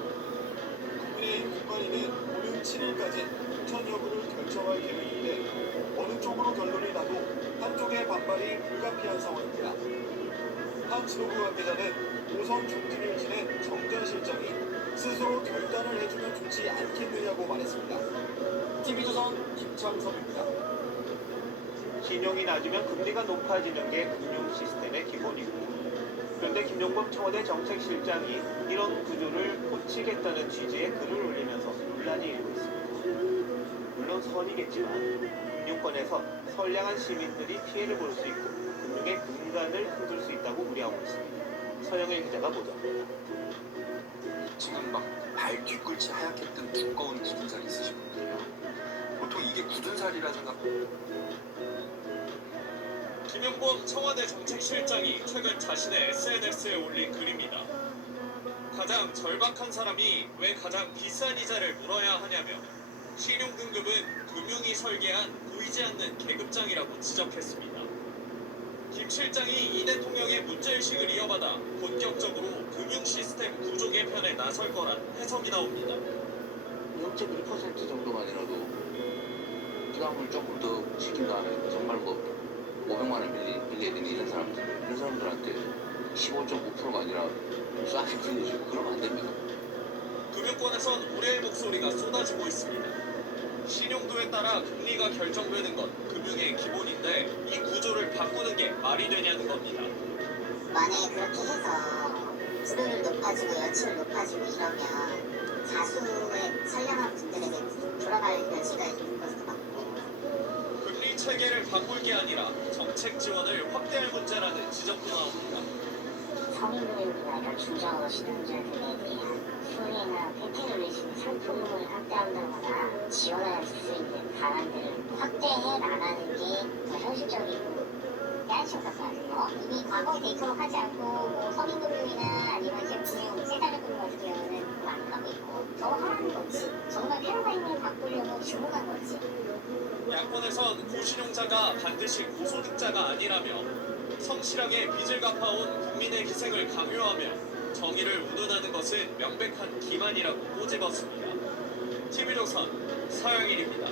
국민의힘 공관위는 오는 7일까지 공천 여부를 결정할 계획인데 어느 쪽으로 결론이 나도 한쪽의 반발이 불가피한 상황입니다. 한 지도부 관계자는 5선 중진을 지낸 정 전 실장이 스스로 결단을 해주면 좋지 않겠느냐고 말했습니다. TV조선 김창섭입니다. 신용이 낮으면 금리가 높아지는 게 금융 시스템의 기본이고, 그런데 김용범 청와대 정책실장이 이런 구조를 고치겠다는 취지의 글을 올리면서 논란이 일고 있습니다. 물론 선이겠지만 금융권에서 선량한 시민들이 피해를 볼 수 있고 금융의 근간을 흔들 수 있다고 우려하고 있습니다. 서영일 기자가 보도합니다. 지금 막 발 뒤꿈치 하얗게 뜬 두꺼운 굳은살이 있으시거든요. 보통 이게 굳은살이라 생각. 김용범 청와대 정책실장이 최근 자신의 SNS에 올린 글입니다. 가장 절박한 사람이 왜 가장 비싼 이자를 물어야 하냐며 신용등급은 금융이 설계한 보이지 않는 계급장이라고 지적했습니다. 김 실장이 이 대통령의 문제의식을 이어받아 본격적으로 금융 시스템 구조 개편에 나설 거란 해석이 나옵니다. 0.1% 정도만이라도 부담을 조금 더 시킨 다음에 정말 500만 원 빌려야 되는 이런 사람들한테 15.5%가 아니라 싸게 빌려주고 그러면 안 됩니다. 금융권에선 우려의 목소리가 쏟아지고 있습니다. 신용도에 따라 금리가 결정되는 건 금융의 기본인데 이 구조를 바꾸는 게 말이 되냐는 겁니다. 만약에 그렇게 해서 부도율 높아지고 연체율 높아지고 이러면 다수의 선량한 분들에게 돌아갈 여지가 있는 것도 맞고 금리 체계를 바꿀 게 아니라 정책 지원을 확대할 문제라는 지적도 나옵니다. 성인들이나 이런 중저어 신용자들에 대한 소리나 혜택을 상품을 확대한다거나 지원할 수 있는 방안들을 확대해 나가는 게 더 현실적이고 야심적이고 이미 과거 데이터로 하지 않고 서민금융이나 아니면 제품의 세달금융 같은 경우는 안 가고 있고 더 하라는 거지 정말 필요가 있는 바꾸려고 주문한 거지. 야권에선 고신용자가 반드시 고소득자가 아니라며 성실하게 빚을 갚아온 국민의 희생을 강요하며 정의를 운운하는 것은 명백한 기만이라고 꼬집었습니다. TV조선 서영일입니다.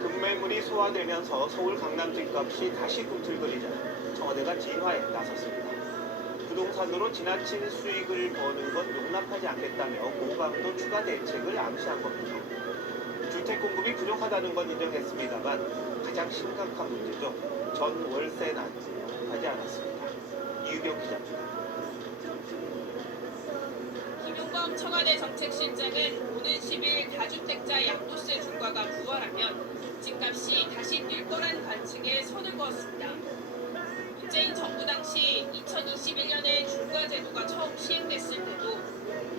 금매물이 소화되면서 서울 강남 집값이 다시 꿈틀거리자 청와대가 진화에 나섰습니다. 부동산으로 지나친 수익을 버는 건 용납하지 않겠다며 고강도 추가 대책을 암시한 겁니다. 주택 공급이 부족하다는 건 인정했습니다만 가장 심각한 문제죠. 전 월세 난지 하지 않았습니다. 이유경 기자입니다. 김용범 청와대 정책실장은 오는 10일 다주택자 양도세 중과가 부활하면 집값이 다시 뛸 거란 관측에 선을 그었습니다. 문재인 정부 당시 2021년에 중과 제도가 처음 시행됐을 때도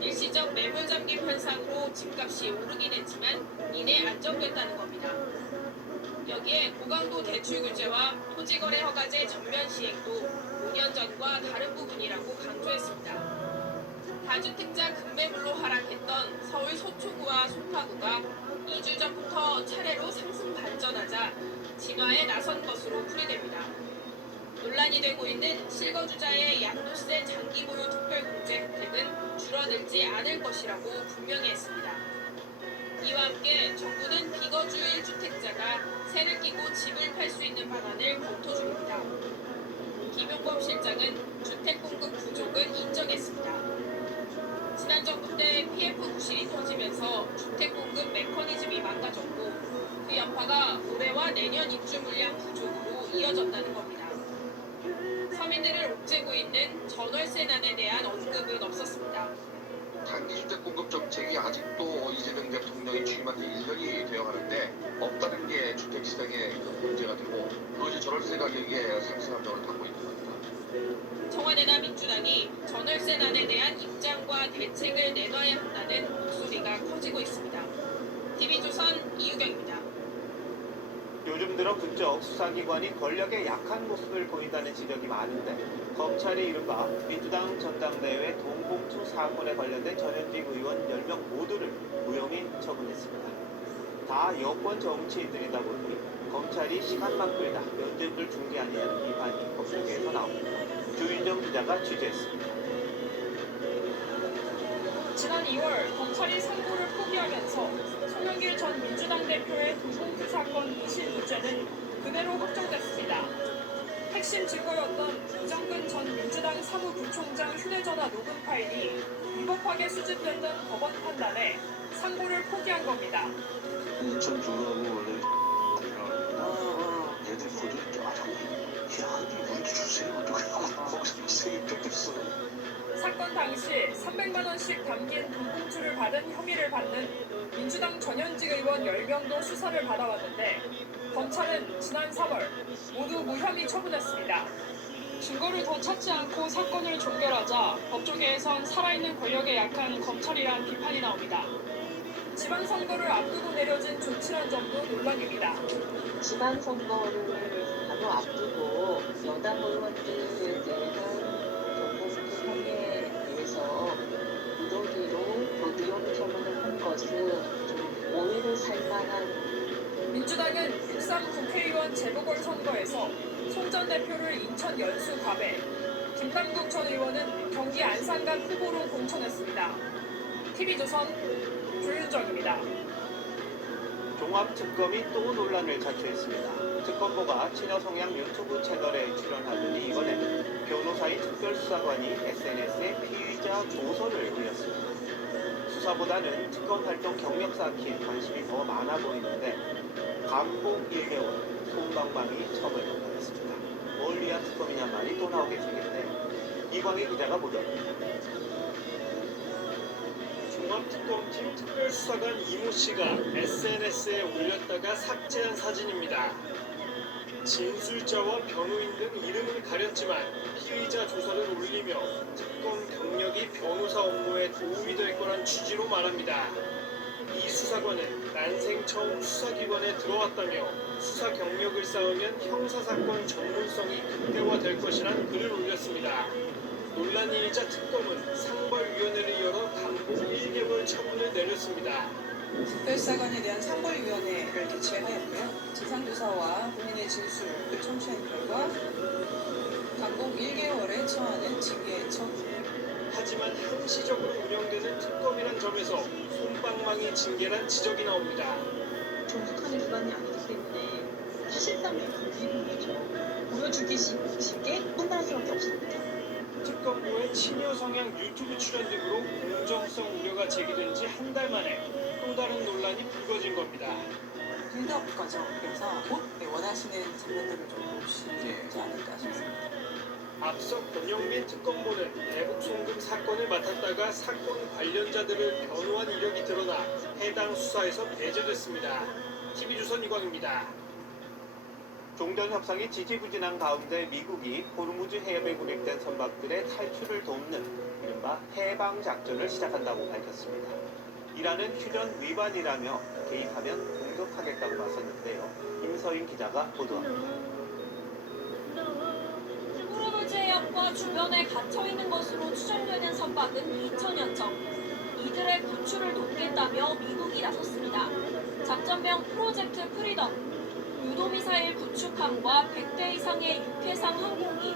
일시적 매물 잠김 현상으로 집값이 오르긴 했지만 이내 안정됐다는 겁니다. 여기에 고강도 대출 규제와 토지거래 허가제 전면 시행도 5년 전과 다른 부분이라고 강조했습니다. 다주택자 급매물로 하락했던 서울 서초구와 송파구가 2주 전부터 차례로 상승 반전하자 진화에 나선 것으로 풀이됩니다. 논란이 되고 있는 실거주자의 양도세 장기 보유 특별공제 혜택은 줄어들지 않을 것이라고 분명히 했습니다. 이와 함께 정부는 비거주 1주택자가 세를 끼고 집을 팔 수 있는 방안을 검토 중입니다. 김용범 실장은 주택 공급 부족을 인정했습니다. 지난 정부 때 PF 구실이 터지면서 주택 공급 메커니즘이 망가졌고 그 여파가 올해와 내년 입주 물량 부족으로 이어졌다는 겁니다. 서민들을 옥죄고 있는 전월세난에 대한 언급은 없었습니다. 단기주택 공급 정책이 아직도 이재명 대통령이 취임한 지 1년이 되어가는데 없다는 게 주택시장의 문제가 되고 그것이 전월세 가격의 상승 압력을 받고 있는 겁니다. 청와대나 민주당이 전월세난에 대한 입장과 대책을 내놔야 한다는 목소리가 커지고 있습니다. TV조선 이유경입니다. 요즘 들어 부쩍 수사기관이 권력에 약한 모습을 보인다는 지적이 많은데 검찰이 이른바 민주당 전당대회 돈봉투 사건에 관련된 전현직 의원 10명 모두를 무혐의 처분했습니다. 다 여권 정치인들이다 보니 검찰이 시간만 끌다 면접을 준 게 아니냐는 비판이 법조계에서 나옵니다. 주인정 기자가 취재했습니다. 지난 2월 검찰이 상고를 포기하면서 송영길 전 민주당 대표의 돈봉투 사건 이실 무죄는 그대로 확정됐습니다. 핵심 증거였던 이정근 전 민주당 사무부총장 휴대전화 녹음 파일이 위법하게 수집됐던 법원 판단에 상고를 포기한 겁니다. 인천 주라고 원래 얘들 보더니 야 우리도 주세요 거기서 세게 뺏겼어. 사건 당시 300만 원씩 담긴 돈봉투를 받은 혐의를 받는 민주당 전현직 의원 10명도 수사를 받아왔는데 검찰은 지난 3월 모두 무혐의 처분했습니다. 증거를 더 찾지 않고 사건을 종결하자 법조계에선 살아있는 권력에 약한 검찰이란 비판이 나옵니다. 지방선거를 앞두고 내려진 조치란 점도 논란입니다. 지방선거를 바로 앞두고 여당 의원들에 대한 돈봉투 혐의에 대해서 무더기로 무혐의 처분을 한 것은 좀 오해를 살 만한. 민주당은 6.3 국회의원 재보궐선거에서 송 전 대표를 인천 연수 갑에, 김남국 전 의원은 경기 안산갑 후보로 공천했습니다. TV조선 조윤정입니다. 종합특검이 또 논란을 자초했습니다. 특검보가 친여성향 유튜브 채널에 출연하더니 이번엔 변호사인 특별수사관이 SNS에 피의자 조서를 올렸습니다. 수사보다는 특검 활동 경력 쌓기에 관심이 더 많아 보이는데 감봉 1개월, 솜방망이 처벌받았습니다. 뭘 위한 특검이냐 말이 또 나오게 생겼네요. 이광희 기자가 보도합니다. 종합특검팀 특별수사관 이모 씨가 SNS에 올렸다가 삭제한 사진입니다. 진술자와 변호인 등 이름을 가렸지만 피의자 조서를 올리며 특검 경력이 변호사 업무에 도움이 될 거란 취지로 말합니다. 이 수사관은 난생 처음 수사기관에 들어왔다며 수사 경력을 쌓으면 형사사건 전문성이 극대화될 것이란 글을 올렸습니다. 논란이 일자 특검은 상벌위원회를 열어 감봉 1개월 처분을 내렸습니다. 특별사관에 대한 상벌위원회를 개최하였고요. 진상조사와 본인의 진술을 청취한 결과 감봉 1개월에 처하는 징계 처분. 하지만 한시적으로 운영되는 특검이란 점에서 솜방망이 징계란 지적이 나옵니다. 종속하는 기관이 아니기 때문에 사실상의 불이익이죠. 보여주기 쉽게 판단할 수밖에 없습니다. 특검부의 친여 성향 유튜브 출연 등으로 공정성 우려가 제기된 지 한 달 만에 또 다른 논란이 불거진 겁니다. 빌드업 과정에서 곧 원하시는 장면들을 좀 보시지 않을까 싶습니다. 앞서 권영민 특검보는 대북 송금 사건을 맡았다가 사건 관련자들을 변호한 이력이 드러나 해당 수사에서 배제됐습니다. TV조선 이광입니다. 종전 협상이 지지부진한 가운데 미국이 호르무즈 해협에 군입된 선박들의 탈출을 돕는 이른바 해방 작전을 시작한다고 밝혔습니다. 이란은 휴전 위반이라며 개입하면 공격하겠다고 나섰는데요. 임서인 기자가 보도합니다. 호르무즈 해협과 주변에 갇혀있는 것으로 추정되는 선박은 2천여 척. 이들의 구출을 돕겠다며 미국이 나섰습니다. 작전명 프로젝트 프리덤. 유도미사일 구축함과 100대 이상의 육해상 항공기,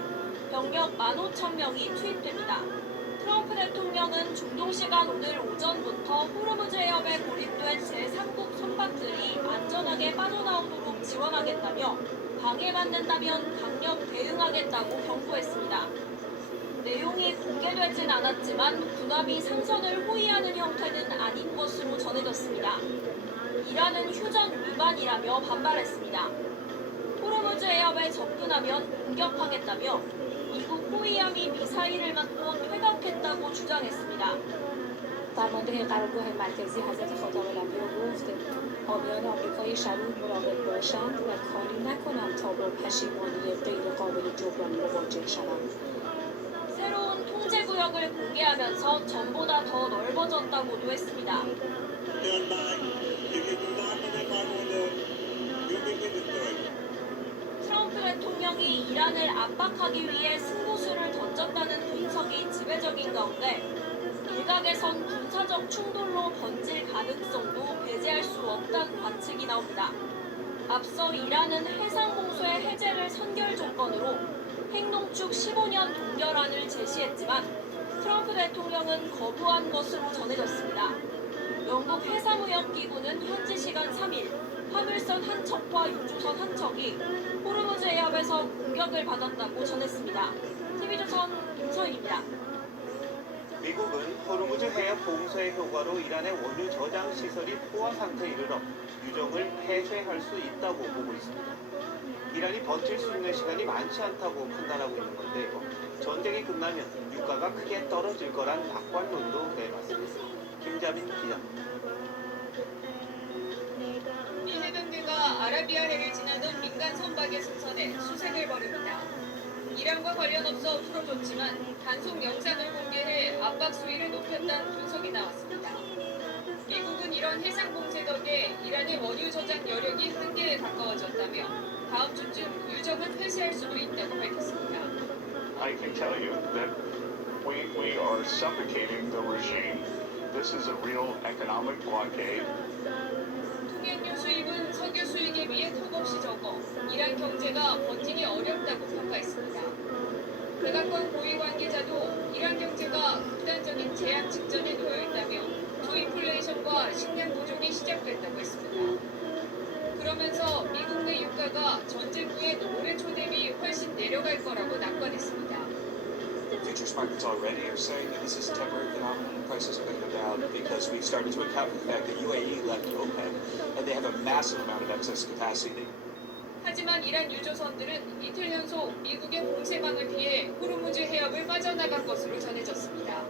병력 15,000명이 투입됩니다. 트럼프 대통령은 중동시간 오늘 오전부터 호르무즈 해협에 고립된 제3국 선박들이 안전하게 빠져나오도록 지원하겠다며 방해받는다면 강력 대응하겠다고 경고했습니다. 내용이 공개되진 않았지만 군함이 상선을 호위하는 형태는 아닌 것으로 전해졌습니다. 이란은 휴전 위반이라며 반발했습니다. 호르무즈 해협에 접근하면 공격하겠다며 미국 호위함이 미사일을 맞고 퇴각했다고 주장했습니다. فرمانده قرارگاه مرکزی حضرت خاتم الانبیا گفت حامیان آمریکای شرور مراقب باشند و کاری نکنند تا با پشیمانی غیرقابل جبران مواجه شوند. 새로운 통제구역을 공개하면서 전보다 더 넓어졌다고도 했습니다. 트럼프 대통령이 이란을 압박하기 위해 승부수를 던졌다는 분석이 지배적인 가운데 일각에선 군사적 충돌로 번질 가능성도 배제할 수 없다는 관측이 나옵니다. 앞서 이란은 해상공소의 해제를 선결 조건으로 핵농축 15년 동결안을 제시했지만 트럼프 대통령은 거부한 것으로 전해졌습니다. 영국 해상무역기구는 현지 시간 3일 화물선 한 척과 유조선 한 척이 호르무즈 해협에서 공격을 받았다고 전했습니다. TV조선 김서인입니다. 미국은 호르무즈 해협 봉쇄의 효과로 이란의 원유 저장 시설이 포화 상태에 이르러 유정을 폐쇄할 수 있다고 보고 있습니다. 이란이 버틸 수 있는 시간이 많지 않다고 판단하고 있는 건데요. 전쟁이 끝나면 유가가 크게 떨어질 거란 낙관론도 내놨습니다. 김자민 기자입니다. 이 해병대가 아라비아해를 지나던 민간 선박의 승선에 수색을 벌입니다. 이란과 관련 없어 풀어줬지만 단속 영상을 공개해 압박 수위를 높였다는 분석이 나왔습니다. 미국은 이런 해상 봉쇄 덕에 이란의 원유 저장 여력이 한계에 가까워졌다며 다음 주쯤 유정을 폐쇄할 수도 있다고 밝혔습니다. I can tell you that we are suffocating the regime. This is a real economic blockade. 통연료 수입은 석유 수익에 비해 턱없이 적어 이란 경제가 버티기 어렵다고 평가했습니다. 백악관 고위 관계자도 이란 경제가 극단적인 재앙 직전에 놓여 있다며 초인플레이션과 식량 부족이 시작됐다고 했습니다. 그러면서 미국 내 유가가 전쟁 후에 올해 초 대비 훨씬 내려갈 거라고 낙관했습니다. Futures markets already are saying that this is a temporary phenomenon. Prices are going to go down because we've started to account for the fact that UAE left OPEC and they have a massive amount of excess capacity. 하지만 이란 유조선들은 이틀 연속 미국의 봉쇄망을 피해 호르무즈 해협을 빠져나간 것으로 전해졌습니다.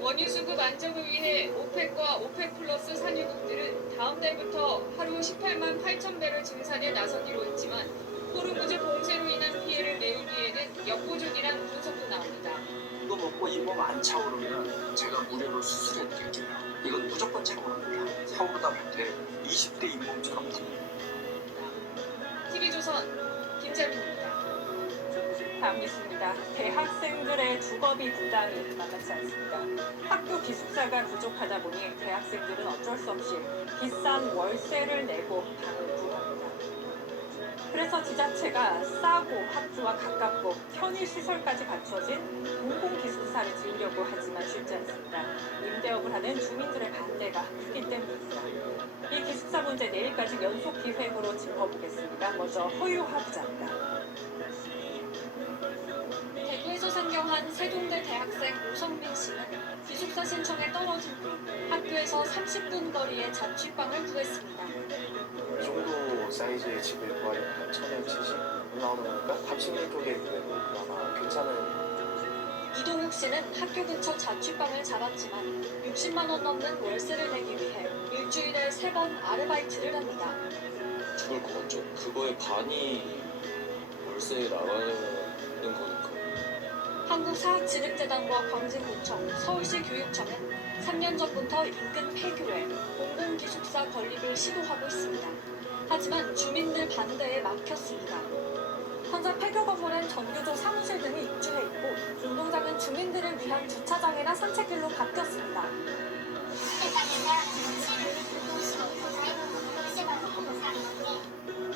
원유 수급 안정을 위해 오펙과 오펙 플러스 산유국들은 다음 달부터 하루 18만 8천 배럴 증산에 나서기로 했지만 호르무즈 봉쇄로 인한 피해를 메우기에는 역부족이라는 분석도 나옵니다. 이거 먹고 이 몸 안 차오르면 제가 무료로 수술해드릴게요. 이건 무조건 제공합니다. 차오르다 못해 20대 잇몸처럼 TV조선 김재민입니다. 다음 뉴스입니다. 대학생들의 주거비 부담이 만만치 않습니다. 학교 기숙사가 부족하다 보니 대학생들은 어쩔 수 없이 비싼 월세를 내고 방을 구합니다. 그래서 지자체가 싸고 학교와 가깝고 편의시설까지 갖춰진 공공기숙사를 지으려고 하지만 쉽지 않습니다. 임대업을 하는 주민들의 반대가 크기 때문입니다. 이 기숙사 문제 내일까지 연속 기획으로 짚어보겠습니다. 먼저 허유하 부장입니다. 대구에서 상경한 세종대 대학생 오성빈 씨는 기숙사 신청에 떨어진 뒤 학교에서 30분 거리에 자취방을 구했습니다. 이 정도 사이즈의 집을 구하려면 1,070 나오는 거니까 답심리 쪽에 그나마 괜찮은. 이동욱 씨는 학교 근처 자취방을 잡았지만 60만 원 넘는 월세를 내기 위해 일주일에 3번 아르바이트를 합니다. 죽을 것 같죠. 그거의 반이 월세 나가는 거니까. 한국사학진흥재단과 광진구청, 서울시 교육청은 3년 전부터 인근 폐교에 공공기숙사 건립을 시도하고 있습니다. 하지만 주민들 반대에 막혔습니다. 현재 폐교 건물은 전교조 사무실 등이 입주해 있고 운동장은 주민들을 위한 주차장이나 산책길로 바뀌었습니다.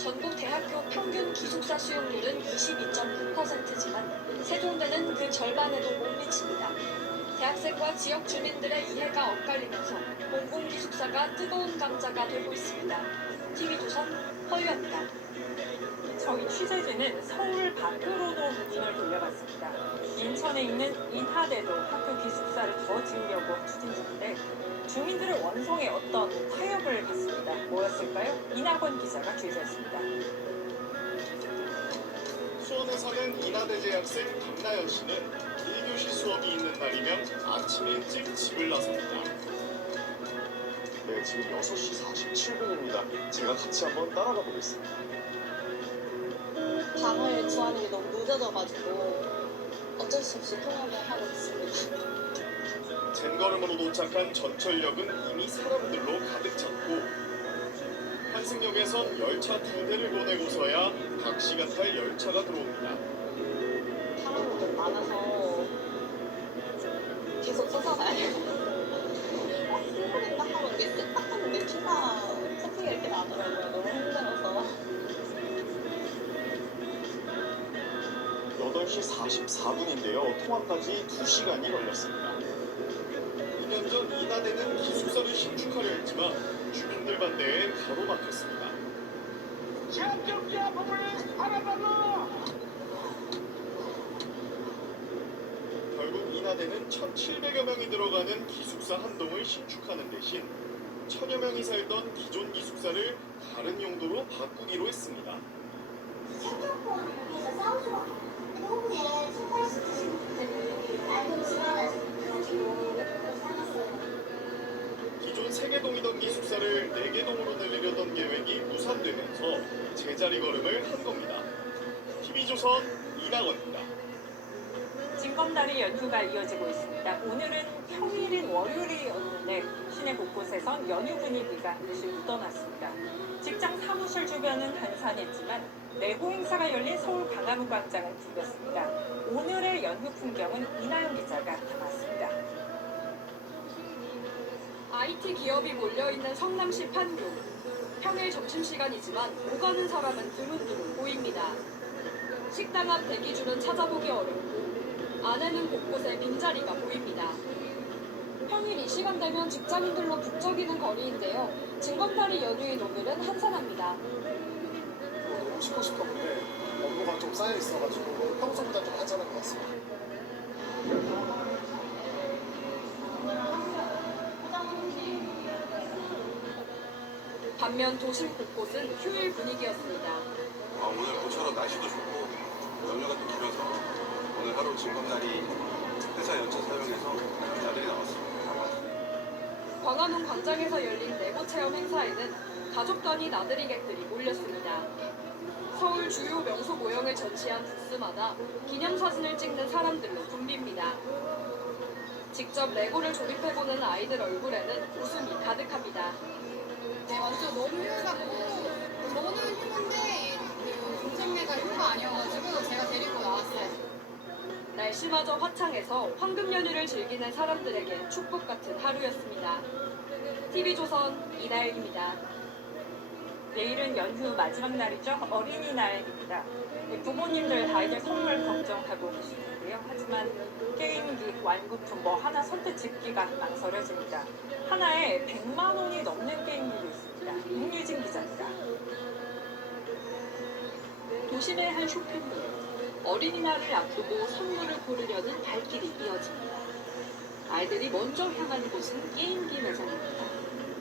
전국 대학교 평균 기숙사 수용률은 22.9%지만 세종대는 그 절반에도 못 미칩니다. 대학생과 지역 주민들의 이해가 엇갈리면서 공공기숙사가 뜨거운 감자가 되고 있습니다. TV조선 헐려입니다. 저희 취재진은 서울 밖으로도 눈을 돌려봤습니다. 인천에 있는 인하대도 학교 기숙사를 더 지으려고 추진 중인데 주민들의 원성에 어떤 타협을 받습니다. 뭐였을까요? 이낙원 기자가 취재했습니다. 수원에 사는 인하대 재학생 박나연 씨는 1교시 수업이 있는 날이면 아침 일찍 집을 나섭니다. 네, 지금 6시 47분입니다. 제가 같이 한번 따라가 보겠습니다. 방을 구하는 게 너무 늦어져가지고 어쩔 수 없이 통학을 하고 있습니다. 젠걸음으로 도착한 전철역은 이미 사람들로 가득 찼고 환승역에선 열차 2대를 보내고서야 각 시간 탈 열차가 들어옵니다. 사람이 많아서 계속 쫓아가요. 딱 하면 이게 쓱딱 하면 내 피가 커피가 이렇게 나더라고요. 너무 힘들어서. 8시 44분인데요. 통화까지 2시간이 걸렸습니다. 2년 전 인하대는 기숙사를 신축하려 했지만 주민들 반대에 가로막혔습니다. 결국 인하대는 1,700여 명이 들어가는 기숙사 한 동을 신축하는 대신 1,000여 명이 살던 기존 기숙사를 다른 용도로 바꾸기로 했습니다. 기존 3개동이던 기숙사를 4개동으로 늘리려던 계획이 무산되면서 제자리 걸음을 한 겁니다. TV조선 이낙원입니다. 징검다리 연휴가 이어지고 있습니다. 오늘은 평일인 월요일이었는데 시내 곳곳에선 연휴 분위기가 다시 묻어났습니다. 직장 사무실 주변은 한산했지만 내고 행사가 열린 서울 광화문 광장은 붐볐습니다. 오늘의 연휴 풍경은 이나영 기자가 담았습니다. IT 기업이 몰려있는 성남시 판교. 평일 점심시간이지만 오가는 사람은 드문드문 보입니다. 식당 앞 대기줄은 찾아보기 어렵고 안에는 곳곳에 빈자리가 보입니다. 평일 이 시간 되면 직장인들로 북적이는 거리인데요. 징검다리 연휴인 오늘은 한산합니다. 너무 쉬고 싶었는데 업무가 좀 쌓여 있어가지고 평소보다 좀 한산한 것 같습니다. 반면 도심 곳곳은 휴일 분위기였습니다. 오늘 모처럼 날씨도 좋고 연휴가 또 길어서 오늘 하루 징검다리 회사 연차 사용해서 나들이 나왔습니다. 광화문 광장에서 열린 레고 체험 행사에는 가족 단위 나들이객들이 몰렸습니다. 서울 주요 명소 모형을 전시한 부스마다 기념사진을 찍는 사람들로 붐빕니다. 직접 레고를 조립해보는 아이들 얼굴에는 웃음이 가득합니다. 네, 완전 너무 힘들었고 저는 휴인데 동생네가 휴가 아니어가지고 제가 데리고 나왔어요. 날씨마저 화창해서 황금 연휴를 즐기는 사람들에게 축복 같은 하루였습니다. TV조선 이나영입니다. 내일은 연휴 마지막 날이죠. 어린이날입니다. 부모님들 아이들 선물 걱정하고 계실 텐데요. 하지만 게임기, 완구품 뭐 하나 선뜻 집기가 망설여집니다. 하나에 100만 원이 넘는 게임기도 있습니다. 임유진 기자입니다. 도심의 한 쇼핑몰. 어린이날을 앞두고 선물을 고르려는 발길이 이어집니다. 아이들이 먼저 향한 곳은 게임기 매장입니다.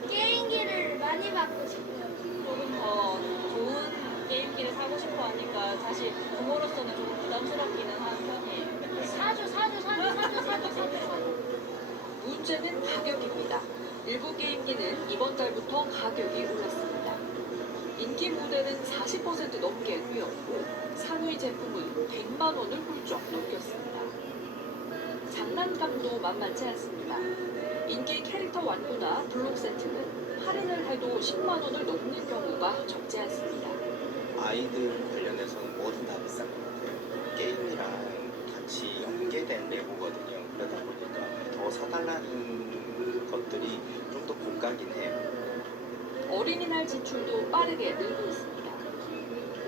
게임기를 많이 받고 싶어요. 조금 더 좋은 게임기를 사고 싶어 하니까 사실 부모로서는 조금 부담스럽기는 한 편이에요. 사주. 문제는 가격입니다. 일부 게임기는 이번 달부터 가격이 올랐습니다. 인기 모델은 40% 넘게 뛰었고 상위 제품은 100만 원을 훌쩍 넘겼습니다. 장난감도 만만치 않습니다. 인기 캐릭터 완구나 블록 세트는 할인을 해도 10만 원을 넘는 경우가 적지 않습니다. 아이들 관련해서는 뭐든 다 비싼 것 같아요. 게임이랑 같이 연계된 레고거든요. 그러다 보니까 더 사달라는 것들이 좀 더 고가긴 해요. 어린이날 지출도 빠르게 늘고 있습니다.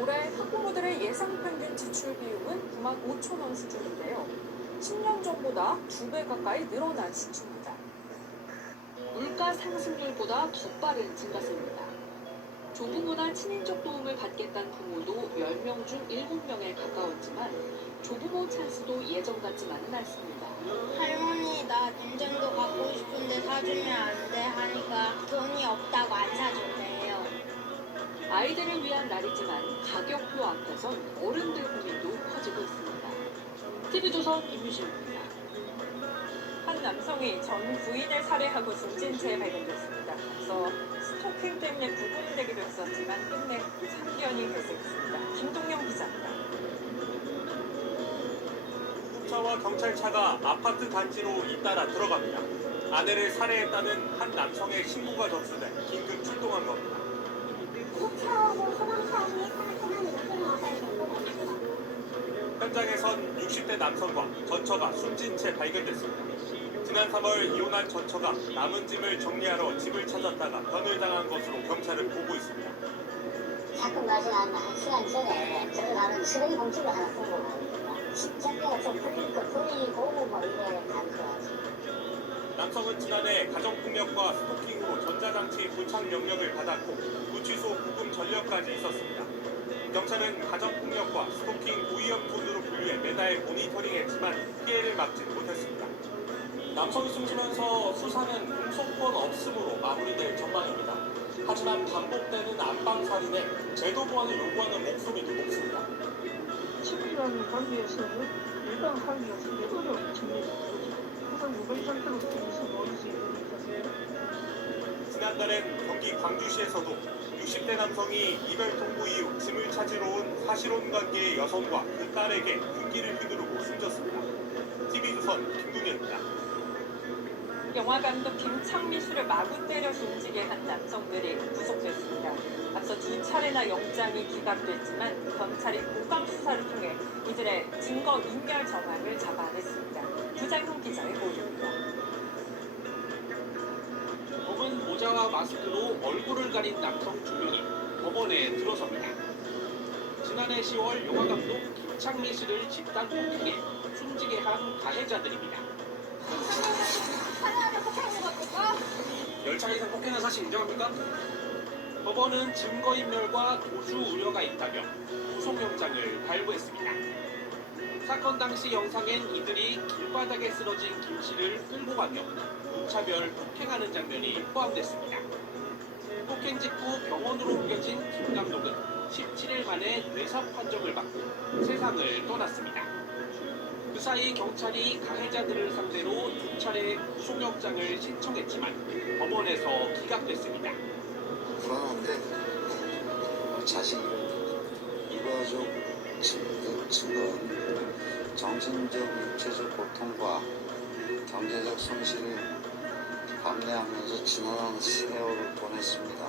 올해 학부모들의 예상 평균 지출 비용은 9만 5천 원 수준인데요. 10년 전보다 2배 가까이 늘어난 수준입니다. 물가 상승률보다 더 빠른 증가세입니다. 조부모나 친인척 도움을 받겠다는 부모도 10명 중 7명에 가까웠지만 조부모 찬스도 예전 같지만은 않습니다. 할머니 나 닌텐도 갖고 싶은데 사주면 안 돼 하니까 돈이 없다고 안 사준대요. 아이들을 위한 날이지만 가격표 앞에선 어른들 고민도 커지고 있습니다. TV조선 임유진입니다. 한 남성이 전 부인을 살해하고 숨진 채 발견됐습니다. 앞서 스토킹 때문에 구금되기도 했었지만 끝내 3년이 결색했습니다. 김동영 기자입니다. 구급차와 경찰차가 아파트 단지로 잇따라 들어갑니다. 아내를 살해했다는 한 남성의 신고가 접수돼 긴급 출동한 겁니다. 구급차하고 소방차원이 사망한 와서 있고 현장에선 60대 남성과 전처가 숨진 채 발견됐습니다. 지난 3월 이혼한 전처가 남은 짐을 정리하러 집을 찾았다가 변을 당한 것으로 경찰은 보고 있습니다. 사건 발생한 1시간 전에 들어가는 쓰레기 봉투를 하나 보고 나오니까 집정리가 좀 풀리고 뭐 이래 가는 것 같아요. 남성은 지난해 가정폭력과 스토킹으로 전자장치 부착 명령을 받았고 구치소 구금 전력까지 있었습니다. 경찰은 가정폭력과 스토킹 고위험군으로 분류해 매달 모니터링했지만 피해를 막지 못했습니다. 남성이 숨지면서 수사는 공소권 없음으로 마무리될 전망입니다. 하지만 반복되는 안방살인에 제도 보완을 요구하는 목소리도 높습니다. 친밀한 관계에서는 일반 관계가 상당히 어려운 측면이 있죠. 항상 유관 상태로 계속 모일 수 있는 거죠. 지난달엔 경기 광주시에서도 60대 남성이 이별 통보 이후 짐을 찾으러 온 사실혼 관계의 여성과 그 딸에게 흉기를 휘두르고 숨졌습니다. TV조선 김동현입니다. 영화감독 김창미 씨를 마구 때려서 움직게 한 남성들이 구속됐습니다. 앞서 2차례나 영장이 기각됐지만 경찰이 고감 수사를 통해 이들의 증거 인멸 정황을 잡아냈습니다. 구장훈 기자의 보도입니다. 검은 모자와 마스크로 얼굴을 가린 남성 2명이 법원에 들어섭니다. 지난해 10월 영화감독 김창미 씨를 집단 폭행해 숨지게 한 가해자들입니다. 열차에서 폭행한 사실 인정합니까? 법원은 증거인멸과 도주 우려가 있다며 구속영장을 발부했습니다. 사건 당시 영상엔 이들이 길바닥에 쓰러진 김 씨를 끌고 가며 무차별 폭행하는 장면이 포함됐습니다. 폭행 직후 병원으로 옮겨진 김 감독은 17일 만에 뇌사 판정을 받고 세상을 떠났습니다. 그 사이 경찰이 가해자들을 상대로 2차례 구속영장을 신청했지만 법원에서 기각됐습니다. 불안한데 자식이 유가족 측은 정신적, 육체적 고통과 경제적 손실을 감내하면서 지난한 세월을 보냈습니다.